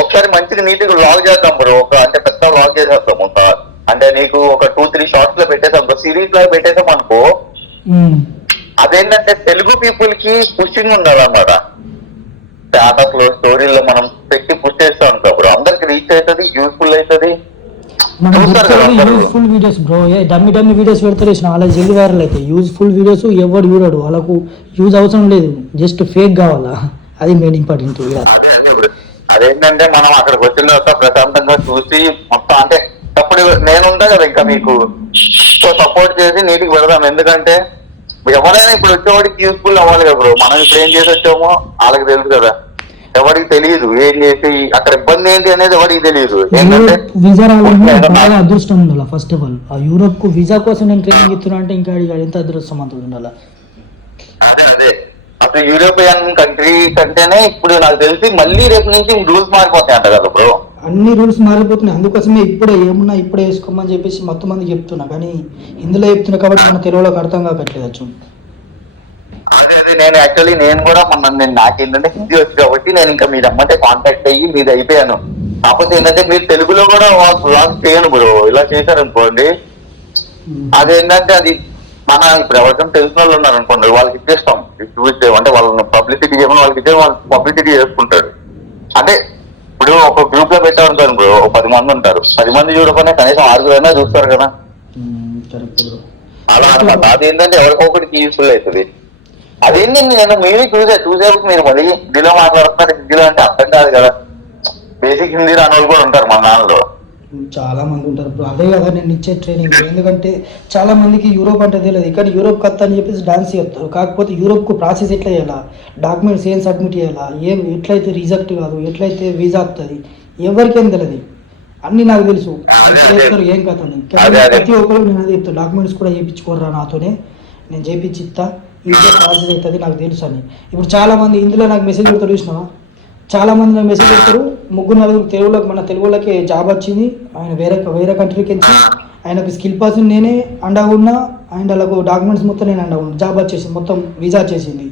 ఒకసారి మంచిగా నీట్గా వ్లాగ్ చేద్దాం బ్రో. అంటే పెద్ద వ్లాగ్ చేసేస్తాం ఒక, అంటే నీకు ఒక 2-3 షార్ట్స్ లో పెట్టేసాం, సిరీస్ లో పెట్టేసాం అనుకో. అదేంటంటే తెలుగు పీపుల్ కి పుషింగ్ ఉండాలన్నమాట. స్టాటస్ లో స్టోరీలో మనం పెట్టి పుష్ చేస్తూ ఉంటాం బ్రో, అందరికి రీచ్ అవుతుంది, యూస్ఫుల్ అవుతుంది. Useful videos bro, dummy videos పెడతారు, అలా జల్ది వైరల్ అవుతాయి. యూస్ఫుల్ వీడియోస్ ఎవరు చూడడు, వాళ్ళకు యూజ్ అవసరం లేదు, జస్ట్ ఫేక్ కావాలా, అది మెయిన్ ఇంపార్టెంట్. అదేంటంటే మనం అక్కడికి వచ్చిన తర్వాత ప్రశాంతంగా చూసి మొత్తం అంటే అప్పుడు నేను ఉంటా కదా ఇంకా మీకు సపోర్ట్ చేసి నీటికి పెడదాం. ఎందుకంటే ఎవరైనా ఇప్పుడు వచ్చేవాడికి యూస్ఫుల్ అవ్వాలి కదా బ్రో. మనం ఇప్పుడు ఏం చేసి వచ్చామో వాళ్ళకి తెలుసు కదా, ఎవరికి తెలియదు ఏం చేసి అక్కడ ఇబ్బంది ఏంటి అనేది ఎవరికి తెలియదు. వీసా రావాలి, అదృష్టం ఉండాలి. ఫస్ట్ ఆఫ్ ఆల్ ఆ యూరోప్ కు వీసా కోసం నేను ట్రైనింగ్ ఇస్తున్నా అంటే ఇంకా ఎంత అదృష్టం అంత ఉండాలి. అదే అప్పుడు యూరోపియన్ కంట్రీ కంటేనే ఇప్పుడు నాకు తెలిసి మళ్ళీ రేపు నుంచి రూల్స్ మారిపోతాయి అంట కదా బ్రో. అన్ని రూల్స్ మారిపోతున్నాయి, అందుకోసమే ఇప్పుడే ఏమున్నా ఇప్పుడే వేసుకోమని చెప్పేసి మొత్తం మంది చెప్తున్నా, కానీ ఇందులో చెప్తున్నా కాబట్టి మన తెలుగులోకి అర్థం కాకట్లేదు. అదే నేను యాక్చువల్లీ నేను కూడా మొన్న నాకేంటంటే హిందీ వచ్చి కాబట్టి నేను ఇంకా మీరు అమ్మంటే కాంటాక్ట్ అయ్యి మీది అయిపోయాను. కాకపోతే ఏంటంటే మీరు తెలుగులో కూడా వ్లాగ్ చేయను బ్రో. ఇలా చేశారనుకోండి, అదేంటంటే అది మన ఇప్పుడు ఎవరికైనా తెలిసిన వాళ్ళు ఉన్నారు అనుకోండి, వాళ్ళకి ఇచ్చేస్తాం అంటే వాళ్ళని పబ్లిసిటీ చేయమని వాళ్ళకి ఇచ్చే వాళ్ళు పబ్లిసిటీ చేసుకుంటారు. అంటే ఇప్పుడు ఒక గ్రూప్ లో పెట్టామనుకోండి బ్రో, 10 మంది ఉంటారు, 10 మంది చూడకుండా కనీసం 6 చూస్తారు కదా, అలా అనమాట. అదేంటంటే ఎవరికొకరికి యూస్ఫుల్ అవుతుంది. అదేంటి నేను మీరు చూసేప్పుడు మీరు మళ్ళీ హిందీలో మాట్లాడుతున్నారు, హిందీలో అంటే అర్థం కాదు కదా. బేసిక్ హిందీ రాని వాళ్ళు కూడా ఉంటారు మన దానిలో, చాలా మంది ఉంటారు బ్రో. అదే కదా నేను ఇచ్చే ట్రైనింగ్. ఎందుకంటే చాలా మందికి యూరోప్ అంటే తెలియదు, కానీ యూరోప్ కత్తా అని చెప్పేసి డాన్స్ చేస్తారు. కాకపోతే యూరోప్కు ప్రాసెస్ ఎట్లా చేయాలా, డాక్యుమెంట్స్ ఏం సబ్మిట్ చేయాలా, ఎట్లయితే రిజెక్ట్ కాదు, ఎట్లయితే వీసా వస్తుంది, ఎవరికేం తెలియదు. అన్నీ నాకు తెలుసు, చేస్తారు ఏం కథ అని. ప్రతి ఒక్కరు నేను అది చెప్తాను, డాక్యుమెంట్స్ కూడా చేయించుకోర్రా నాతోనే, నేను చేయించి ఇస్తా, ఈజీగా ప్రాసెస్ అవుతుంది, నాకు తెలుసు అని. ఇప్పుడు చాలామంది ఇందులో నాకు మెసేజ్ పెడతారు, చూసినా చాలామంది నాకు మెసేజ్ పెడతారు. 3-4 తెలుగులోకి, మన తెలుగులోకి జాబ్ వచ్చింది, ఆయన వేరే కంట్రీకి వచ్చి ఆయనకు స్కిల్ పర్సన్ నేనే అండగా ఉన్నా, అండ్ వాళ్ళకు డాక్యుమెంట్స్ మొత్తం నేను అండగా ఉన్నా, జాబ్ వచ్చేసింది, మొత్తం వీసా వచ్చేసింది.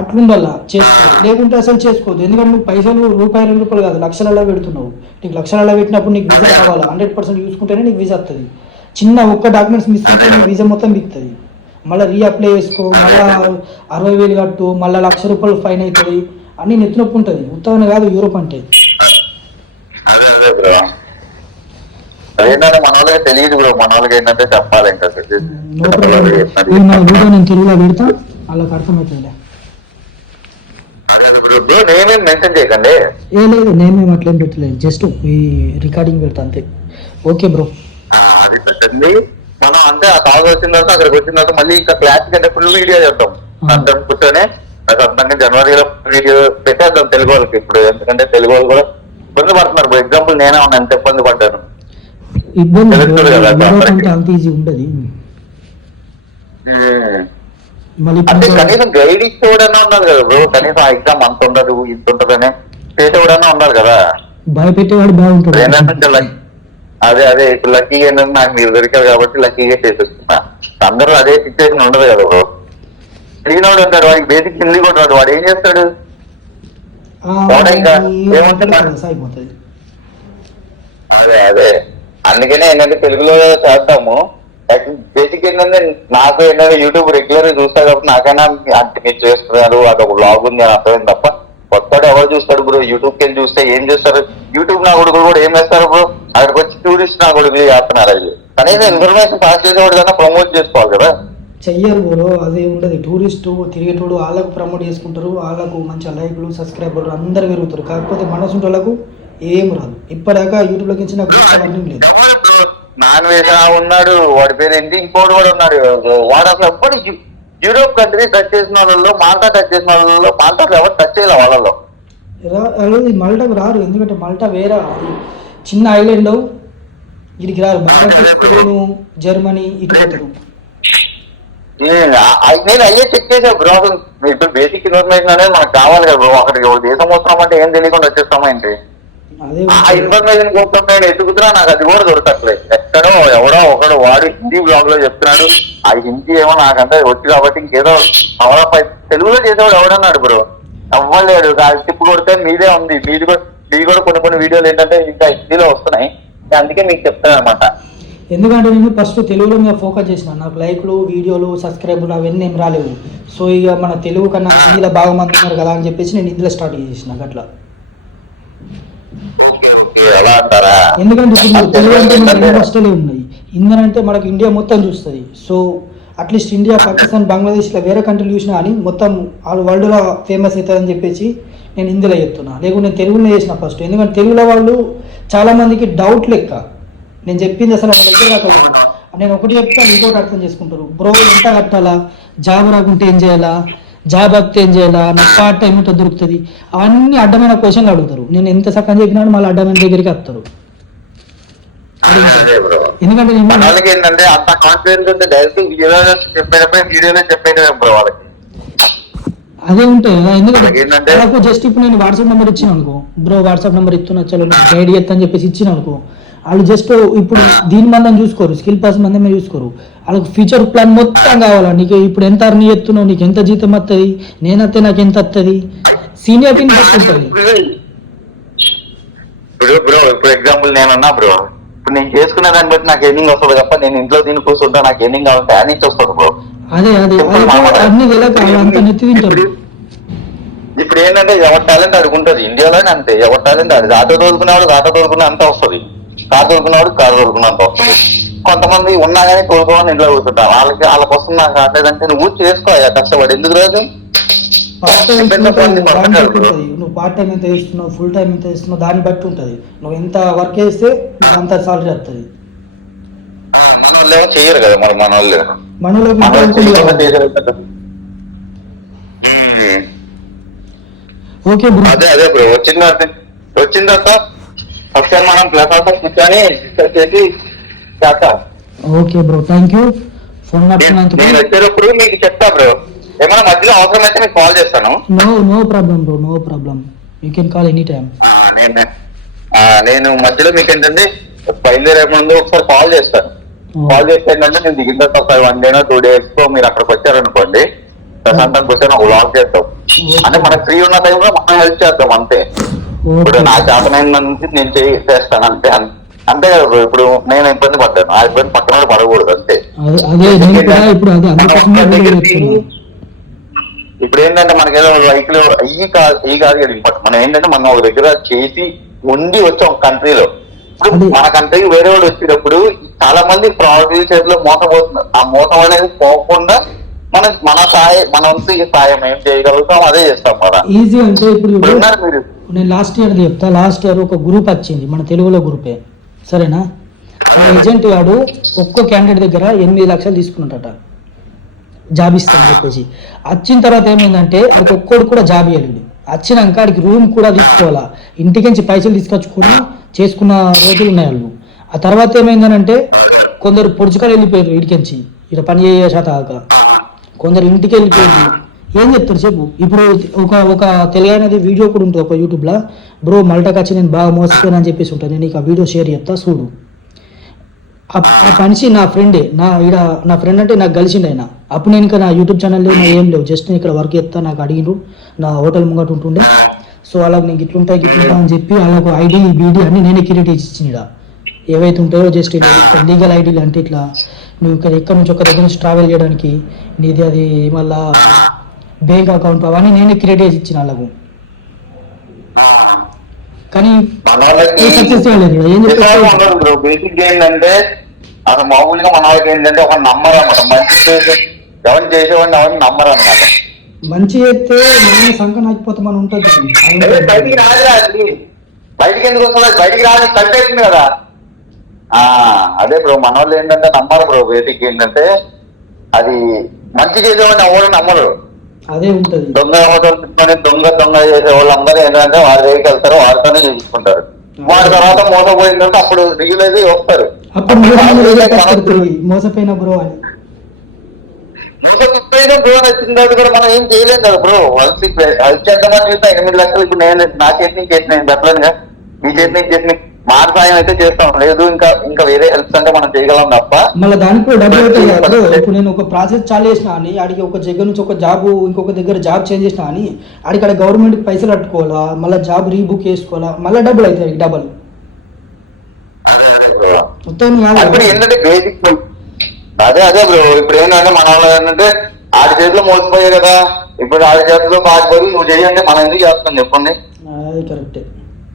అట్లుండాలా చేసుకో, లేకుంటే అసలు చేసుకోవద్దు. ఎందుకంటే నువ్వు పైసలు రూపాయలు 2 రూపాయలు కాదు లక్షలలో పెడుతున్నావు. నీకు లక్షలలో పెట్టినప్పుడు నీకు వీసా రావాలా, 100% చూసుకుంటేనే నీకు వీసా వస్తుంది. చిన్న ఒక్క డాక్యుమెంట్స్ మిస్ ఉంటే నీకు వీసా మొత్తం బిగుతుంది. మళ్ళీ రీఅప్లై చేసుకో, మళ్ళీ 60,000 కట్టు, మళ్ళీ ₹1,00,000 ఫైన్ అవుతుంది అని నెత్తినొప్పి ఉంటుంది. ఉత్తగానే కాదు యూరోప్ అంటే. అదే బ్రో అదేంటంటే మన వాళ్ళకి తెలియదు బ్రో, మన వాళ్ళకి ఏంటంటే చెప్పాలి ఇంకా నో ప్రాబ్లం. మన వీడియో నేను తెలుగులో పెడతా, వాళ్ళకి అర్థమవుతుందిలే. బ్రో నేనేం మెన్షన్ చేయకండి. ఏ లేదు, నేనేం అట్లేం పెట్టలేదు, జస్ట్ ఈ రికార్డింగ్ పెడతా అంతే. Okay bro. అది పెట్టండి. మనం అంటే ఆ తాగు వచ్చిన తర్వాత అక్కడికి వచ్చిన తర్వాత మళ్ళీ ఇంకా క్లాస్ కంటే ఫుల్ వీడియో చేద్దాం. అందరం కూర్చొని సొంతంగా జనవరిలో వీడియో పెట్టేద్దాం తెలుగు వాళ్ళకి. ఇప్పుడు ఎందుకంటే తెలుగు వాళ్ళు కూడా ఇబ్బంది పడుతున్నారు. ఇప్పుడు ఎగ్జాంపుల్ నేనే ఉన్నా, ఎంత ఇబ్బంది పడ్డాను. ఇబ్బంది అంటే అంత ఈజీ ఉండదు. మళ్ళీ అంటే కనీసం గైడ్ ఇచ్చేవాడన్నా ఉండాలి కదా బ్రో. కనీసం ఆ ఎగ్జామ్ అంత ఉండదు ఇంత ఉంటదని చేసేవాడన్నా ఉండాలి కదా. భయపెట్టేవాడు బాగుంటుంది. ఏంటంటే అదే ఇప్పుడు లక్కీగా ఏంటంటే నాకు మీరు దొరికారు కాబట్టి లక్కీగా చేసేస్తున్నా. అందరూ అదే సిచ్యువేషన్ ఉండదు కదా బ్రో. తెలియనోడు ఉంటాడు, వాడికి బేసిక్ హిందీ కూడా రాదు, వాడు ఏం చేస్తాడు? అయిపోతుంది. అదే అందుకనే ఏంటంటే తెలుగులో చేద్దాము. బేసిక్ ఏంటంటే నాకు ఏంటంటే యూట్యూబ్ రెగ్యులర్ గా చూస్తా కాబట్టి నాకైనా అంటే మీరు చేస్తున్నారు అదొక బ్లాగ్ ఉంది అని అర్థమైంది తప్ప కొత్తడు ఎవరు చూస్తాడు బ్రో? యూట్యూబ్కి వెళ్ళి చూస్తే ఏం చేస్తారు? యూట్యూబ్ నా కొడుకులు కూడా ఏం చేస్తారు బ్రో? అక్కడికి వచ్చి టూరిస్ట్ నా కొడుకులు చేస్తున్నారు. అది కనీసం ఇన్ఫర్మేషన్ పాస్ చేసేవాడు కన్నా ప్రమోట్ చేసుకోవాలి కదా. చెయ్యరు బ్రో, అదే ఉండదు. టూరిస్టు తిరిగేటోడు వాళ్ళకు ప్రమోట్ చేసుకుంటారు, వాళ్ళకు మంచిగా లైక్లు సబ్స్క్రైబర్లు అందరు పెరుగుతారు. కాకపోతే మనసు వాళ్ళకు ఏం రాదు. ఇప్పటిదాకా యూట్యూబ్లోకి ఇచ్చిన అన్నీ లేదు. నాన్ వెజ్ ఉన్నాడు, వాడి పేరు ఏంటి, ఇంకోటి కూడా ఉన్నాడు. వాడు అసలు ఎప్పుడు యూరోప్ కంట్రీ టచ్ చేసిన వాళ్ళలో, మాల్టా టచ్ చేసిన వాళ్ళలో, మాల్టాలో ఎవరు టచ్ చేయాలి వాళ్ళలో. మల్టాకు రారు, ఎందుకంటే మల్టా వేరే చిన్న ఐలాండ్, వీడికి రారు. బంగ్లాదేశ్, స్పెయిన్, జర్మనీ ఇటు పోతారు. నేను అయ్యే చెక్ చేసా బ్రో. ఇప్పుడు బేసిక్ ఇన్ఫర్మేషన్ అనేది మనకు కావాలి కదా బ్రో. అక్కడికి దేశం వస్తున్నాం అంటే ఏం తెలియకుండా వచ్చేస్తామా ఏంటి? ఆ ఇన్ఫర్మేషన్ కోసం నేను ఎదుగుతున్నా, నాకు అది కూడా దొరకట్లేదు. ఎక్కడో ఎవడో ఒకడు వాడు హిందీ బ్లాగ్ లో చెప్తున్నాడు. ఆ హిందీ ఏమో నాకంతా వచ్చు కాబట్టి ఇంకేదో అవడపై తెలుగులో చేసేవాడు ఎవడన్నాడు బ్రో? అవ్వలేడు. తిప్పు కొడితే మీదే ఉంది. మీది కూడా కొన్ని వీడియోలు ఏంటంటే ఇంకా హిందీలో వస్తున్నాయి. అందుకే మీకు చెప్తాను అనమాట. ఎందుకంటే నేను ఫస్ట్ తెలుగులో మీద ఫోకస్ చేసిన, నాకు లైక్లు వీడియోలు సబ్స్క్రైబర్లు అవన్నీ ఏం రాలేవు. సో ఇక మన తెలుగు కన్నా హిందీలో బాగా మంది ఉన్నారు కదా అని చెప్పేసి నేను హిందీలో స్టార్ట్ చేసిన అట్లా. ఎందుకంటే ఇప్పుడు తెలుగు అంటే మనకి కష్టాలే ఉన్నాయి. హిందీ అంటే మనకి ఇండియా మొత్తం చూస్తుంది. సో అట్లీస్ట్ ఇండియా, పాకిస్తాన్, బంగ్లాదేశ్లో వేరే కంట్రీలు చూసినా కానీ మొత్తం వాళ్ళు వరల్డ్లో ఫేమస్ అవుతుందని చెప్పేసి నేను హిందీలో చెప్తున్నా. లేకుంటే నేను తెలుగులో చేసిన ఫస్ట్. ఎందుకంటే తెలుగులో వాళ్ళు చాలామందికి డౌట్ లెక్క నేను చెప్పింది అసలు వాళ్ళ దగ్గర కాకపోతే నేను ఒకటి చెప్తాను, ఇంకోటి అర్థం చేసుకుంటారు. బ్రో ఎంత కట్టాలా, జాబ్ రాకుంటే ఏం చేయాలా, జాబ్ వస్తే ఏం చేయాలా, నాకు పార్ట్ టైం ఉంటే దొరుకుతుంది, అవన్నీ అడ్డమైన క్వశ్చన్లు అడుగుతారు. నేను ఎంత సక్కని చెప్పినాడు మళ్ళీ అడ్డమైన దగ్గరికి వస్తారు. ఎందుకంటే ఏంటంటే అంత కాన్ఫిడెన్స్ అదే ఉంటాయి కదా. ఎందుకంటే వాళ్ళకు జస్ట్ ఇప్పుడు నేను వాట్సాప్ నెంబర్ ఇచ్చిన అనుకో, బ్రో వాట్సాప్ నెంబర్ ఇస్తున్నా చలో గైడ్ చేస్తా అని చెప్పేసి ఇచ్చిన అనుకో, వాళ్ళు జస్ట్ ఇప్పుడు దీని మందం చూసుకోరు, స్కిల్ పాస్ మందమే చూసుకోరు. వాళ్ళకి ఫ్యూచర్ ప్లాన్ మొత్తం కావాలా. నీకు ఇప్పుడు ఎంత అర్నీ ఎత్తున్నావు, నీకు ఎంత జీతం వస్తుంది, నేనైతే నాకు ఎంత వస్తుంది, సీనియారిటీని బట్టి ఉంటుంది. బ్రో ఇప్పుడు ఎగ్జాంపుల్ నేనున్నా బ్రో, ఇప్పుడు నేను చేసుకునే దాన్ని బట్టి నాకు ఎర్నింగ్ వస్తుంది తప్ప నేను ఇంట్లో దీని కూర్చుంటా నాకు ఎర్నింగ్ కావాలంటే అని వస్తుంది బ్రో. అదే అన్ని అంత నెత్తి తింటారు. ఇప్పుడు ఏంటంటే ఎవరి టాలెంట్ అడుగుంటది. ఇండియాలోనే అంతే, ఎవరి టాలెంట్ అది. ఆటో తోలుకునేవాడు ఆటో తోలుకునే అంత వస్తుంది, కారు తోలుకునేవాడు కారు తోలుకునే అంత వస్తుంది. కొంతమంది ఉన్నా కానీ తోలుకోమని ఇంట్లో కూర్చుంటారు. వాళ్ళకి వస్తుంది, నాకు రాలేదంటే నువ్వు చేసుకోవాలి కష్టపడి. ఎందుకు రాదు? నువ్వు పార్ట్ టైం ఎంత చేస్తున్నావు, ఫుల్ టైం ఎంత చేస్తున్నావు దాన్ని బట్టి ఉంటుంది. నువ్వు ఎంత వర్క్ చేస్తే నీకు అంత సాలరీ వస్తుంది. చేయరు కదా మరి మన వాళ్ళు. ఓకే బ్రో, అదే బ్రో వచ్చిన తర్వాత ఒకసారి మనం క్లాస్ కూర్చొని డిస్కస్ చేసి చేస్తాం. Okay bro, thank you. Phone నేను వచ్చేటప్పుడు మీకు చెప్తా బ్రో. ఏమైనా మధ్యలో అవసరం అయితే మీకు కాల్ చేస్తాను. No problem bro, no problem. You can call any time. నేను మధ్యలో మీకు ఏంటంటే బయలుదేరే ముందు ఒకసారి కాల్ చేస్తాను. కాల్ చేస్తే ఏంటంటే నేను దిగిన తర్వాత ఒక 1 day 2 days మీరు అక్కడికి వచ్చారనుకోండి, ప్రశాంతంగా కూర్చొని ఒక వ్లాగ్ చేస్తాం. అంటే మనకు ఫ్రీ ఉన్న టైంలో మనం హెల్ప్ చేద్దాం అంతే. ఇప్పుడు నా చేతనైన నుంచి నేను చేస్తాను అంతే. అంతే కదా బ్రో. ఇప్పుడు నేను ఇబ్బంది పడ్డాను, ఆ ఇబ్బంది పక్కన వాళ్ళు పడకూడదు అంతే. ఇప్పుడు ఏంటంటే మనకి ఏదో లైక్లు ఈ కాదు ఇంపార్టెంట్. మనం ఏంటంటే మనం ఒక దగ్గర చేసి ఉండి వచ్చాం కంట్రీలో. ఇప్పుడు మన కంట్రీకి వేరే వాళ్ళు వచ్చేటప్పుడు చాలా మంది ఫ్రాడ్ చేతిలో మోసపోతున్నారు. ఆ మోసం అనేది పోకుండా మన సాయం ఏం చేయగలుగుతాం అదే చేస్తాం కదా. ఈజీ అంటే ఇప్పుడు మీరు నేను లాస్ట్ ఇయర్ చెప్తా. లాస్ట్ ఇయర్ ఒక గ్రూప్ వచ్చింది మన తెలుగులో గ్రూపే, సరేనా. ఆ ఏజెంట్ గాడు ఒక్కో క్యాండిడేట్ దగ్గర 8 లక్షలు తీసుకున్నట జాబ్ ఇస్తాను చెప్పేసి. వచ్చిన తర్వాత ఏమైందంటే ఒక్కొక్కడు కూడా జాబ్ ఇవ్వలేడు. వచ్చినాక ఆడికి రూమ్ కూడా తీసుకోవాలా, ఇంటికించి పైసలు తీసుకొచ్చుకొని చేసుకున్న రోజులు ఉన్నాయి వాళ్ళు. ఆ తర్వాత ఏమైందనంటే కొందరు పొడుచుకొని వెళ్ళిపోయారు ఇడికించి, ఇక్కడ పని చేయ శాతాక కొందరు ఇంటికి వెళ్ళిపోయింది. ఏం చెప్తారు చెప్పు. ఇప్పుడు ఒక తెలియనిది వీడియో కూడా ఉంటుంది ఒక యూట్యూబ్లో, బ్రో మల్టాకి వచ్చి నేను బాగా మోసపోయాను అని చెప్పేసి ఉంటాను. నేను ఇక ఆ వీడియో షేర్ చేస్తా చూడు. ఆ మనిషి నా ఫ్రెండే, నా ఫ్రెండ్ అంటే నాకు కలిసిండు ఆయన. అప్పుడు నేను ఇంకా నా యూట్యూబ్ ఛానల్ నా ఏం లేవు, జస్ట్ నేను ఇక్కడ వర్క్ చేస్తా. నాకు అడిగిండ్రు, నా హోటల్ ముంగట ఉంటుండే. సో అలాగ నేను గిట్లుంటా అని చెప్పి వాళ్ళకు ఐడి బీడీ అన్ని నేనే క్రియేట్ చేసి ఇచ్చిన. ఏవైతే ఉంటాయో జస్ట్ లీగల్ ఐడీలు అంటే ఇట్లా నువ్వు ఎక్కడి నుంచి ఒక దగ్గర నుంచి ట్రావెల్ చేయడానికి నీది అది మళ్ళా బ్యాంక్ అకౌంట్ అవన్నీ నేనే క్రియేట్ చేసి ఇచ్చిన వాళ్ళకు. కానీ సక్సెస్ కాలేదు. ఏం చెప్తారు బేసిక్ ఏంటంటే అసలు మామూలుగా మన వాళ్ళకి ఏంటంటే ఒక నంబర్ అన్నమాట. మంచి ఎవరిని చేసేవాడిని ఎవరిని నంబర్ అన్నమాట. మంచి చేస్తే మన సంఖ్య నాకిపోతామని ఉంటుంది. బయటికి రాదు అది, బయటికి ఎందుకు వస్తుంది, బయటికి రాదు కట్ అవుతుంది కదా. అదే బ్రో మన వాళ్ళు ఏంటంటే నమ్మరు బ్రో. బేసిక్ ఏంటంటే అది మంచి చేసేవాడిని ఎవరిని నమ్మరు. అదే ఉంటుంది. దొంగ హోటల్ దొంగ చేసే వాళ్ళు అందరూ ఏంటంటే వాళ్ళ దగ్గరికి వెళ్తారు, వాళ్ళతోనే చేయించుకుంటారు. వాడి తర్వాత మోసపోయిందంటే అప్పుడు రియలైజ్ వస్తారు. మోసపోయిన బ్రో అని మోసపోయిన బ్రో అని వచ్చిన తర్వాత కూడా మనం ఏం చేయలేం కదా బ్రో. అది చేద్దామని చూస్తే 8 లక్షలు ఇప్పుడు నేను నా చేతి నుంచి చేసిన చెప్పలేనుగా, మీ చేతి నుంచి చేసిన మాట సాయం అయితే చేస్తాం. లేదు ఇంకా వేరే హెల్ప్స్ అంటే మనం చేయగలం తప్ప. మళ్ళీ దానికి కూడా డబ్బులు అవుతాయి కదా. ఇప్పుడు నేను ఒక ప్రాసెస్ చాలు చేసిన అని ఆడికి ఒక దగ్గర నుంచి ఒక జాబ్ ఇంకొక దగ్గర జాబ్ చేంజ్ చేసిన అని ఆడికి ఆడ గవర్నమెంట్ పైసలు కట్టుకోవాలా, మళ్ళీ జాబ్ రీబుక్ చేసుకోవాలా, మళ్ళీ డబ్బులు అవుతాయి డబల్ మొత్తం. ఏంటంటే బేసిక్ అదే బ్రో. ఇప్పుడు ఏంటంటే మన వాళ్ళు ఏంటంటే ఆడి చేతిలో మోసపోయాయి కదా. ఇప్పుడు ఆడి చేతిలో కాకపోయి నువ్వు చేయంటే మనం ఎందుకు చేస్తాం చెప్పండి. అది కరెక్టే.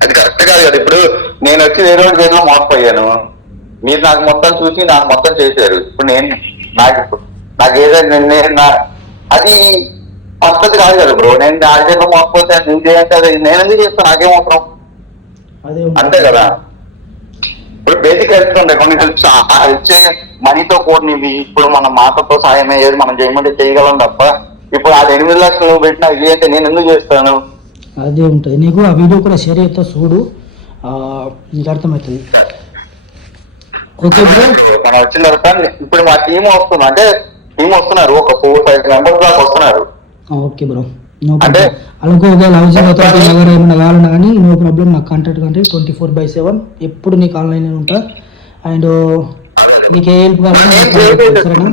అది కరెక్ట్ కాదు కదా. ఇప్పుడు నేను వచ్చి వేరే వాడి చేతిలో మోసపోయాను, మీరు నాకు మొత్తం చూసి నాకు మొత్తం చేశారు. ఇప్పుడు నాకు ఏదైనా అది పద్ధతి కాదు కదా బ్రో. నేను ఆడి చేతిలో మోసపోతే నువ్వు చేయంటే అది నేను ఎందుకు చేస్తాను, నాకేం అవసరం, అంతే కదా. ఇప్పుడు బేసిక్ హెల్ప్స్ ఉంటాయి కొన్ని. హెల్ప్స్ మనీతో కూడినవి. ఇప్పుడు మన మాటతో సాయం అయ్యేది మనం చేయమంటే చేయగలం తప్ప ఇప్పుడు ఆ 8 లక్షలు పెట్టినా ఇది అయితే నేను ఎందుకు చేస్తాను. అదే ఉంటుంది. నీకు ఆ వీడియో కూడా షేర్ చేస్తా చూడు, నీకు అర్థమవుతుంది. Okay bro. మనం వచ్చిన తర్వాత ఇప్పుడు మా టీం వస్తుంది, అంటే టీం వస్తున్నారు, ఒక 4-5 మెంబర్స్ దాకా వస్తున్నారు. Okay bro, no problem. అలాగే ఒకవేళ హౌసింగ్ అథారిటీ ఎవరు ఏమైనా కావాలన్నా కానీ నో ప్రాబ్లం, నాకు కాంటాక్ట్ కంటే 24/7 ఎప్పుడు నీకు ఆన్లైన్ ఉంటా. అండ్ నీకు ఏ హెల్ప్ కావాలన్నా సరేనా.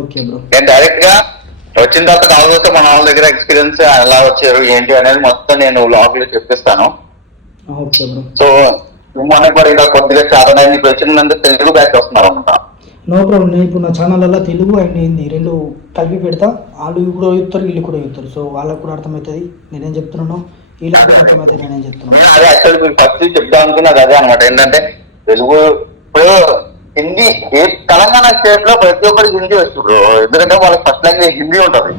Okay bro. నేను డైరెక్ట్ గా వచ్చిన తర్వాత కావాల్సి మన వాళ్ళ దగ్గర ఎక్స్పీరియన్స్ ఎలా వచ్చారు ఏంటి అనేది మొత్తం నేను వ్లాగ్ లో చెప్పిస్తాను. Okay bro. సో మనకు కూడా ఇంకా కొద్దిగా చాలా ఇప్పుడు వచ్చినందుకు తెలుగు బ్యాచ్ వస్తున్నారు అనమాట. No problem. నేను ఇప్పుడు నా ఛానల్లో తెలుగు అండ్ హిందీ 2 కలిపి పెడతా. వాళ్ళు కూడా చెప్తారు, వీళ్ళు కూడా చెప్తారు. సో వాళ్ళకు కూడా అర్థమవుతుంది నేనేం చెప్తున్నాను, వీళ్ళకి కూడా అర్థమవుతుంది నేనేం చెప్తున్నాను. అదే యాక్చువల్లీ మీరు ఫస్ట్ చెప్తా అనుకున్నది అదే అనమాట. ఏంటంటే తెలుగు ఇప్పుడు హిందీ ఏ తెలంగాణ స్టేట్ లో ప్రతి ఒక్కరికి హిందీ వచ్చు బ్రో. ఎందుకంటే వాళ్ళకి ఫస్ట్ లాంగ్వేజ్ హిందీ ఉంటది.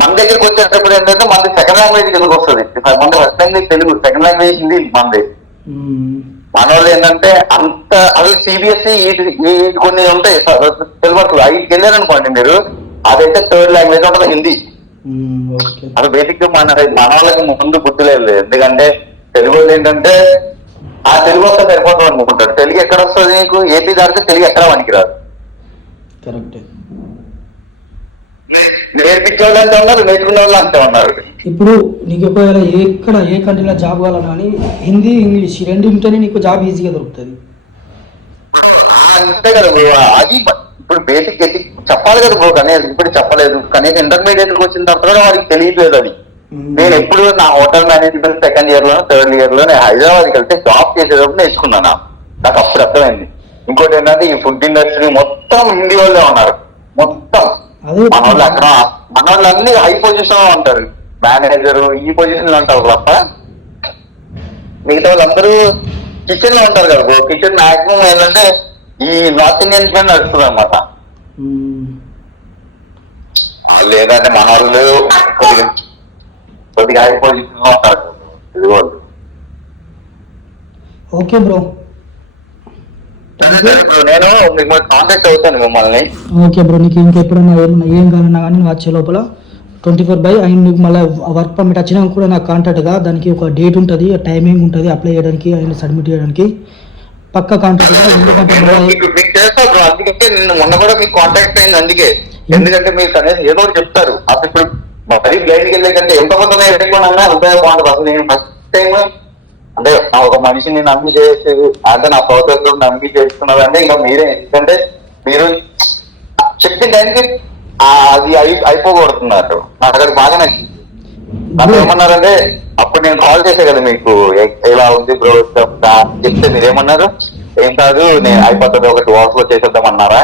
మన దగ్గరికి వచ్చేటప్పుడు ఏంటంటే మనది సెకండ్ లాంగ్వేజ్ తెలుగు వస్తుంది. మన first language Telugu, second language Hindi మనది. మన వాళ్ళు ఏంటంటే అంత అసలు సిబిఎస్ఈ కొన్ని ఉంటాయి తెలుగు. ఐదుకి వెళ్ళారనుకోండి మీరు, అదైతే థర్డ్ లాంగ్వేజ్ ఉంటుంది హిందీ. అది బేసిక్ గా మన వాళ్ళకి ముందు బుద్ధి లేదు. ఎందుకంటే తెలుగు ఏంటంటే ఆ తెలుగు వస్తే సరిపోతుంది అనుకుంటారు. తెలుగు ఎక్కడ వస్తుంది నీకు, ఏపీ దాటితే తెలుగు ఎక్కడ పనికిరాదు. నేర్పించే వాళ్ళు అంతే ఉన్నారు, నేర్చుకునే వాళ్ళు అంతే ఉన్నారు. ఇప్పుడు నీకు ఒకవేళ ఏ కంట్రీలో జాబ్ కావాలన్నా కానీ హిందీ ఇంగ్లీష్ 2 ఉంటేనే నీకు జాబ్ ఈజీగా దొరుకుతుంది. అంతే కదా. అది ఇప్పుడు బేసిక్ ఎథిక్స్ చెప్పాలి కదా బ్రో, కనీసం ఇప్పుడు చెప్పలేదు, కనీసం ఇంటర్మీడియట్ కి వచ్చిన తర్వాత కూడా వాడికి తెలియట్లేదు అది. నేను ఎప్పుడు నా హోటల్ మేనేజ్మెంట్ సెకండ్ ఇయర్ లో థర్డ్ ఇయర్ లో నేను హైదరాబాద్కి వెళ్తే జాబ్ చేసేటప్పుడు నేర్చుకున్నాను. నాకు అప్పుడు అర్థమైంది. ఇంకోటి ఏంటంటే ఈ ఫుడ్ ఇండస్ట్రీ మొత్తం హిందీ వాళ్ళే ఉన్నారు మొత్తం. మన వాళ్ళు అక్కడ మన వాళ్ళు అన్ని హై పొజిషన్ లో ఉంటారు, మేనేజర్ ఈ పొజిషన్ లో ఉంటారు తప్ప మిగతా వాళ్ళందరూ కిచెన్ లో ఉంటారు కదా బ్రో. కిచెన్ మాక్సిమం ఏంటంటే ఈ నార్త్ ఇండియన్స్ పైన నడుస్తుంది అనమాట. లేదంటే మన వాళ్ళు కొద్దిగా హై పొజిషన్ లో ఉంటారు ఇది వాళ్ళు. ఓకే బ్రో, నేను మిమ్మల్ని కాంటాక్ట్ అవుతాను మిమ్మల్ని. ఓకే బ్రో, నీకు ఇంకెప్పుడైనా ఏమన్నా ఏం కావాలన్నా కానీ నువ్వు వచ్చే లోపల 24/, అండ్ నీకు మళ్ళీ వర్క్ పర్మిట్ వచ్చినా కూడా నాకు కాంటాక్ట్గా దానికి ఒక డేట్ ఉంటుంది, టైమింగ్ ఉంటుంది అప్లై చేయడానికి అండ్ సబ్మిట్ చేయడానికి పక్క కాంటాక్ట్గా. ఎందుకంటే మీకు చేస్తారు అందుకే నిన్న మొన్న కూడా మీకు కాంటాక్ట్ అయింది అందుకే. ఎందుకంటే మీరు కనీసం ఏదో ఒకటి చెప్తారు. అసలు ఇప్పుడు మరీ బ్లైండ్కి వెళ్ళే కంటే ఎంత కొంత నేర్చుకున్నా ఉపయోగపడదు. అసలు నేను ఫస్ట్ టైం అంటే ఒక మనిషిని నమ్మి చేసి అంటే నా ప్రోసెస్ నమ్మి చేసుకున్నారంటే ఇంకా మీరే. ఎందుకంటే మీరు చెప్పిన టైంకి అది అయిపోగొడుతున్నారు. నాకు అది బాగా నచ్చింది. నాకు ఏమన్నారంటే అప్పుడు నేను కాల్ చేసే కదా మీకు, ఎలా ఉంది బ్రో చెప్తే మీరేమన్నారు, ఏం కాదు నేను అయిపోతుంది ఒక 2 hours లో చేసేద్దామన్నారా.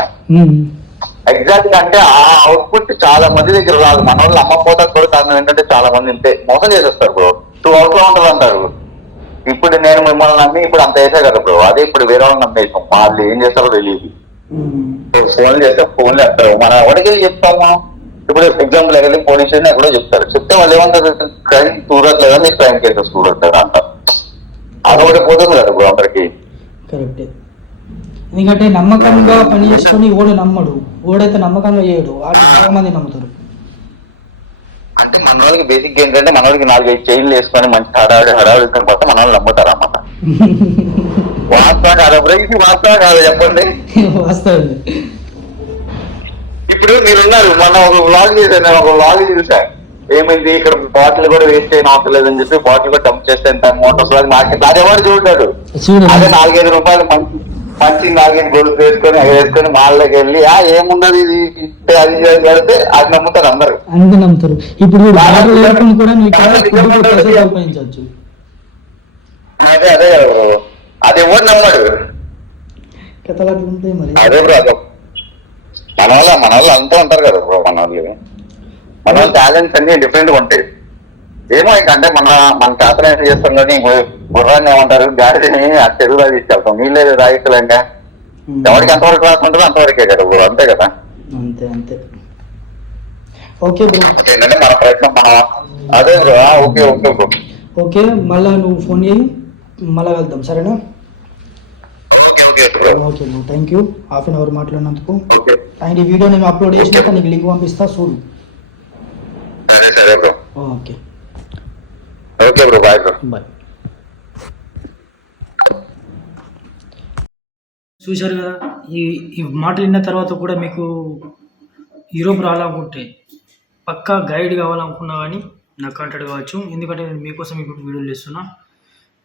ఎగ్జాక్ట్ అంటే ఆ అవుట్పుట్ చాలా మంది దగ్గర రాదు. మన వాళ్ళు అమ్మకపోతే కూడా కారణం ఏంటంటే చాలా మంది ఇంతే మోసం చేసేస్తారు బ్రో. 2 hours లో ఉంటుంది అంటారు. ఇప్పుడు నేను మిమ్మల్ని నమ్మి ఇప్పుడు అంత వేసా కదా బ్రో, అదే ఇప్పుడు వేరే వాళ్ళని నమ్మేసాం. వాళ్ళు ఏం చేస్తారో తెలియదు. ఫోన్లు చేస్తే ఫోన్లు వేస్తారు, మనం ఎవరికి చెప్తాము. ఇప్పుడు ఎగ్జాంపుల్ వెళ్ళి పోలీస్ స్టేషన్ ఎక్కడో చెప్తారు, చెప్తే వాళ్ళు ఏమంటారు, క్రైమ్ చూడట్లేదా మీరు క్రైమ్ కేసెస్ చూడట్లేదా అంటారు. అదొకటి పోతుంది కదా బ్రో అందరికి. కరెక్టే, ఎందుకంటే నమ్మకంగా పని చేసుకొని ఓడు నమ్మడు, ఓడైతే నమ్మకంగా చేయడు, వాళ్ళు చాలా మంది నమ్ముతారు. అంటే మన వాళ్ళకి బేసిక్ ఏంటంటే మన వాళ్ళకి 4-5 చైన్లు వేసుకొని మంచి హడావిడి పోతే మన వాళ్ళు నమ్ముతారు అన్నమాట. వాస్తవం కాదా బ్రో, ఇది వాస్తవం కాదా చెప్పండి. వాస్తవం. ఇప్పుడు మీరున్నారు, మొన్న ఒక వ్లాగ్ చేశాను, నేను ఒక వ్లాగ్ చూసా. ఏమైంది ఇక్కడ బాటిల్ కూడా వేస్ట్ అయిన అవసరం లేదని చెప్పి బాటిల్ కూడా డంప్ చేస్తే మోటార్స్ మార్కెట్ అదేవాడు చూడాడు. అదే 4-5 రూపాయలు మంచి 4-5 గొలుసు వేసుకొని మాల్లోకి వెళ్ళి ఏమున్నది ఇది అది పెడితే అది నమ్ముతారు అందరు. అందరూ నమ్ముతారు. ఇప్పుడు అదే అదే కదా బ్రో, అది ఎవరు నమ్మడు. అదే బ్రో, అదే మన వాళ్ళు అంతా ఉంటారు కదా బ్రో. మన వాళ్ళు టాలెంట్స్ అన్ని డిఫరెంట్ గా ఉంటాయి. ఏమో ఇంకంటే మన చేతన ఏం చేస్తాం కానీ గుర్రాన్ని ఏమంటారు గాడిని ఆ చెరువులో తీసుకెళ్తాం, నీళ్ళే రాయిస్తలేంగా. ఎవరికి ఎంతవరకు రాసుకుంటుందో అంతవరకే కదా బ్రో, అంతే కదా. అంతే అంతే. ఓకే బ్రో, ఏంటంటే మన ప్రయత్నం అదే bro. Okay okay bro, okay మళ్ళా నువ్వు ఫోన్ చేయి, మళ్ళా వెళ్దాం సరేనా. Okay bro, thank you 1/2 hour మాట్లాడినందుకు. అండ్ ఈ వీడియో నేను అప్లోడ్ చేసినాక నీకు లింక్ పంపిస్తా చూడు. సరే bro, okay okay bro, bye bro, bye. చూశారు కదా, ఈ మాటలు విన్న తర్వాత కూడా మీకు యూరోప్ రావాలనుకుంటే పక్కా గైడ్ కావాలనుకున్నా కానీ నాకు కాంటాక్ట్ కావచ్చు. ఎందుకంటే నేను మీకోసం ఇప్పుడు వీడియోలు చేస్తున్నా.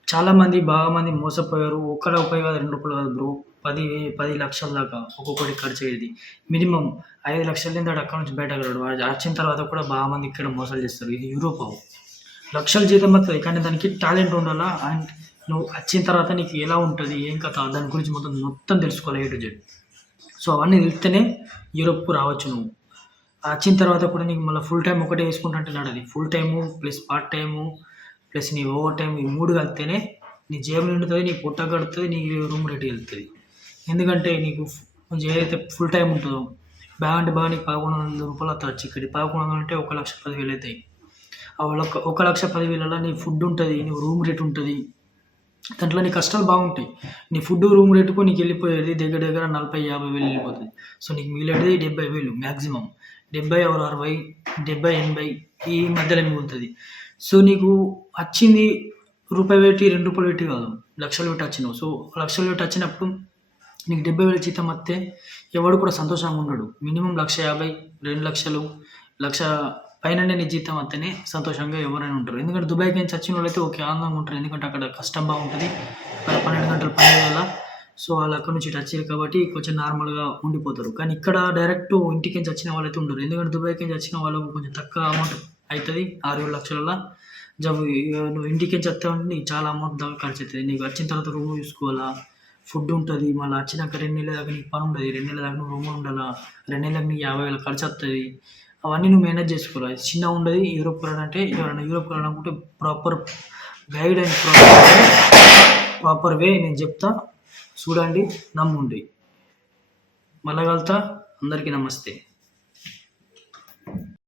చాలామంది బాగా మంది మోసపోయారు. ₹1 కాదు, ₹2 కాదు బ్రో, 10 లక్షల దాకా ఒక్కొక్కటి ఖర్చు అయ్యేది. మినిమం 5 లక్షల నుంచి అక్కడ నుంచి బయటకు రాడు. వచ్చిన తర్వాత కూడా బాగా మంది ఇక్కడ మోసాలు చేస్తారు. ఇది యూరోప్ లక్షల జీతం వస్తుంది, కానీ దానికి టాలెంట్ ఉండాలా. అండ్ నువ్వు వచ్చిన తర్వాత నీకు ఎలా ఉంటుంది, ఏం కథ, దాని గురించి మొత్తం తెలుసుకోవాలి A to Z. సో అవన్నీ తెలిస్తేనే యూరోప్కు రావచ్చు. నువ్వు వచ్చిన తర్వాత కూడా నీకు మళ్ళీ ఫుల్ టైం ఒకటే వేసుకుంటుంటే నడది. Full time plus part time plus నీ ఓవర్ టైం, ఈ 3 కలిస్తేనే నీ జేబు నిండుతుంది, నీ పుట్ట కడుతుంది, నీ రూమ్ రేట్ వెళ్తుంది. ఎందుకంటే నీకు ఏదైతే ఫుల్ టైం ఉంటుందో బాగా అంటే బాగా నీకు ₹1,100 ఖర్చు. ఇక్కడ 1,100 అంటే ₹1,10,000 అవుతాయి. ఆ ₹1,10,000 నీ ఫుడ్ ఉంటుంది, నీ రూమ్ రేట్ ఉంటుంది, దాంట్లో నీ కష్టాలు బాగుంటాయి. నీ ఫుడ్ రూమ్ రేటుకు నీకు వెళ్ళిపోయేది దగ్గర 40,000-50,000 వెళ్ళిపోతుంది. సో నీకు మిగిలేది 70,000 మ్యాక్సిమం. 70 or 60, 70, 80 ఈ మధ్యలో మిగులుతుంది. సో నీకు వచ్చింది ₹1 పెట్టి ₹2 పెట్టి కాదు, లక్షలు పెట్టి వచ్చినావు. సో లక్షలు పెట్టి వచ్చినప్పుడు నీకు 70,000 జీతం వస్తే ఎవడు కూడా సంతోషంగా ఉండడు. మినిమం 1,50,000, 2 లక్షలు, 1,00,000 పైననే నీ జీతం వస్తేనే సంతోషంగా ఎవరైనా ఉంటారు. ఎందుకంటే దుబాయ్కి నుంచి వచ్చిన వాళ్ళైతే ఓకే ఆనందంగా ఉంటారు. ఎందుకంటే అక్కడ కష్టం బాగుంటుంది, 12 గంటలు పని చేయాలా. సో వాళ్ళు అక్కడ నుంచి టచ్ అయ్యారు కాబట్టి కొంచెం నార్మల్గా ఉండిపోతారు. కానీ ఇక్కడ డైరెక్ట్ ఇంటికి నుంచి వచ్చిన వాళ్ళైతే ఉండరు. ఎందుకంటే దుబాయ్కి నుంచి వచ్చిన వాళ్ళకు కొంచెం తక్కువ అమౌంట్ అవుతుంది, 6-7 లక్షలలో. నువ్వు ఇంటికి నుంచి వస్తావంటే నీకు చాలా అమౌంట్ దాకా ఖర్చు అవుతుంది. నీకు వచ్చిన తర్వాత రూమ్ చూసుకోవాలా, ఫుడ్ ఉంటుంది, మళ్ళీ వచ్చినాక 2 నెలల దాకా నీకు పని ఉంటుంది, 2 నెలల దాకా నువ్వు రూమ్ ఉండాలా, 2 నెలలకు నీకు 50,000 ఖర్చు వస్తుంది. అవన్నీ నువ్వు మేనేజ్ చేసుకోవాలి. చిన్నగా ఉండదు. యూరోప్ వెళ్ళాలంటే ఎవరైనా యూరోప్ వెళ్ళాలనుకుంటే proper guide and proper way నేను చెప్తా, చూడండి, నమ్ముండి. మళ్ళా కలుతా. అందరికీ నమస్తే.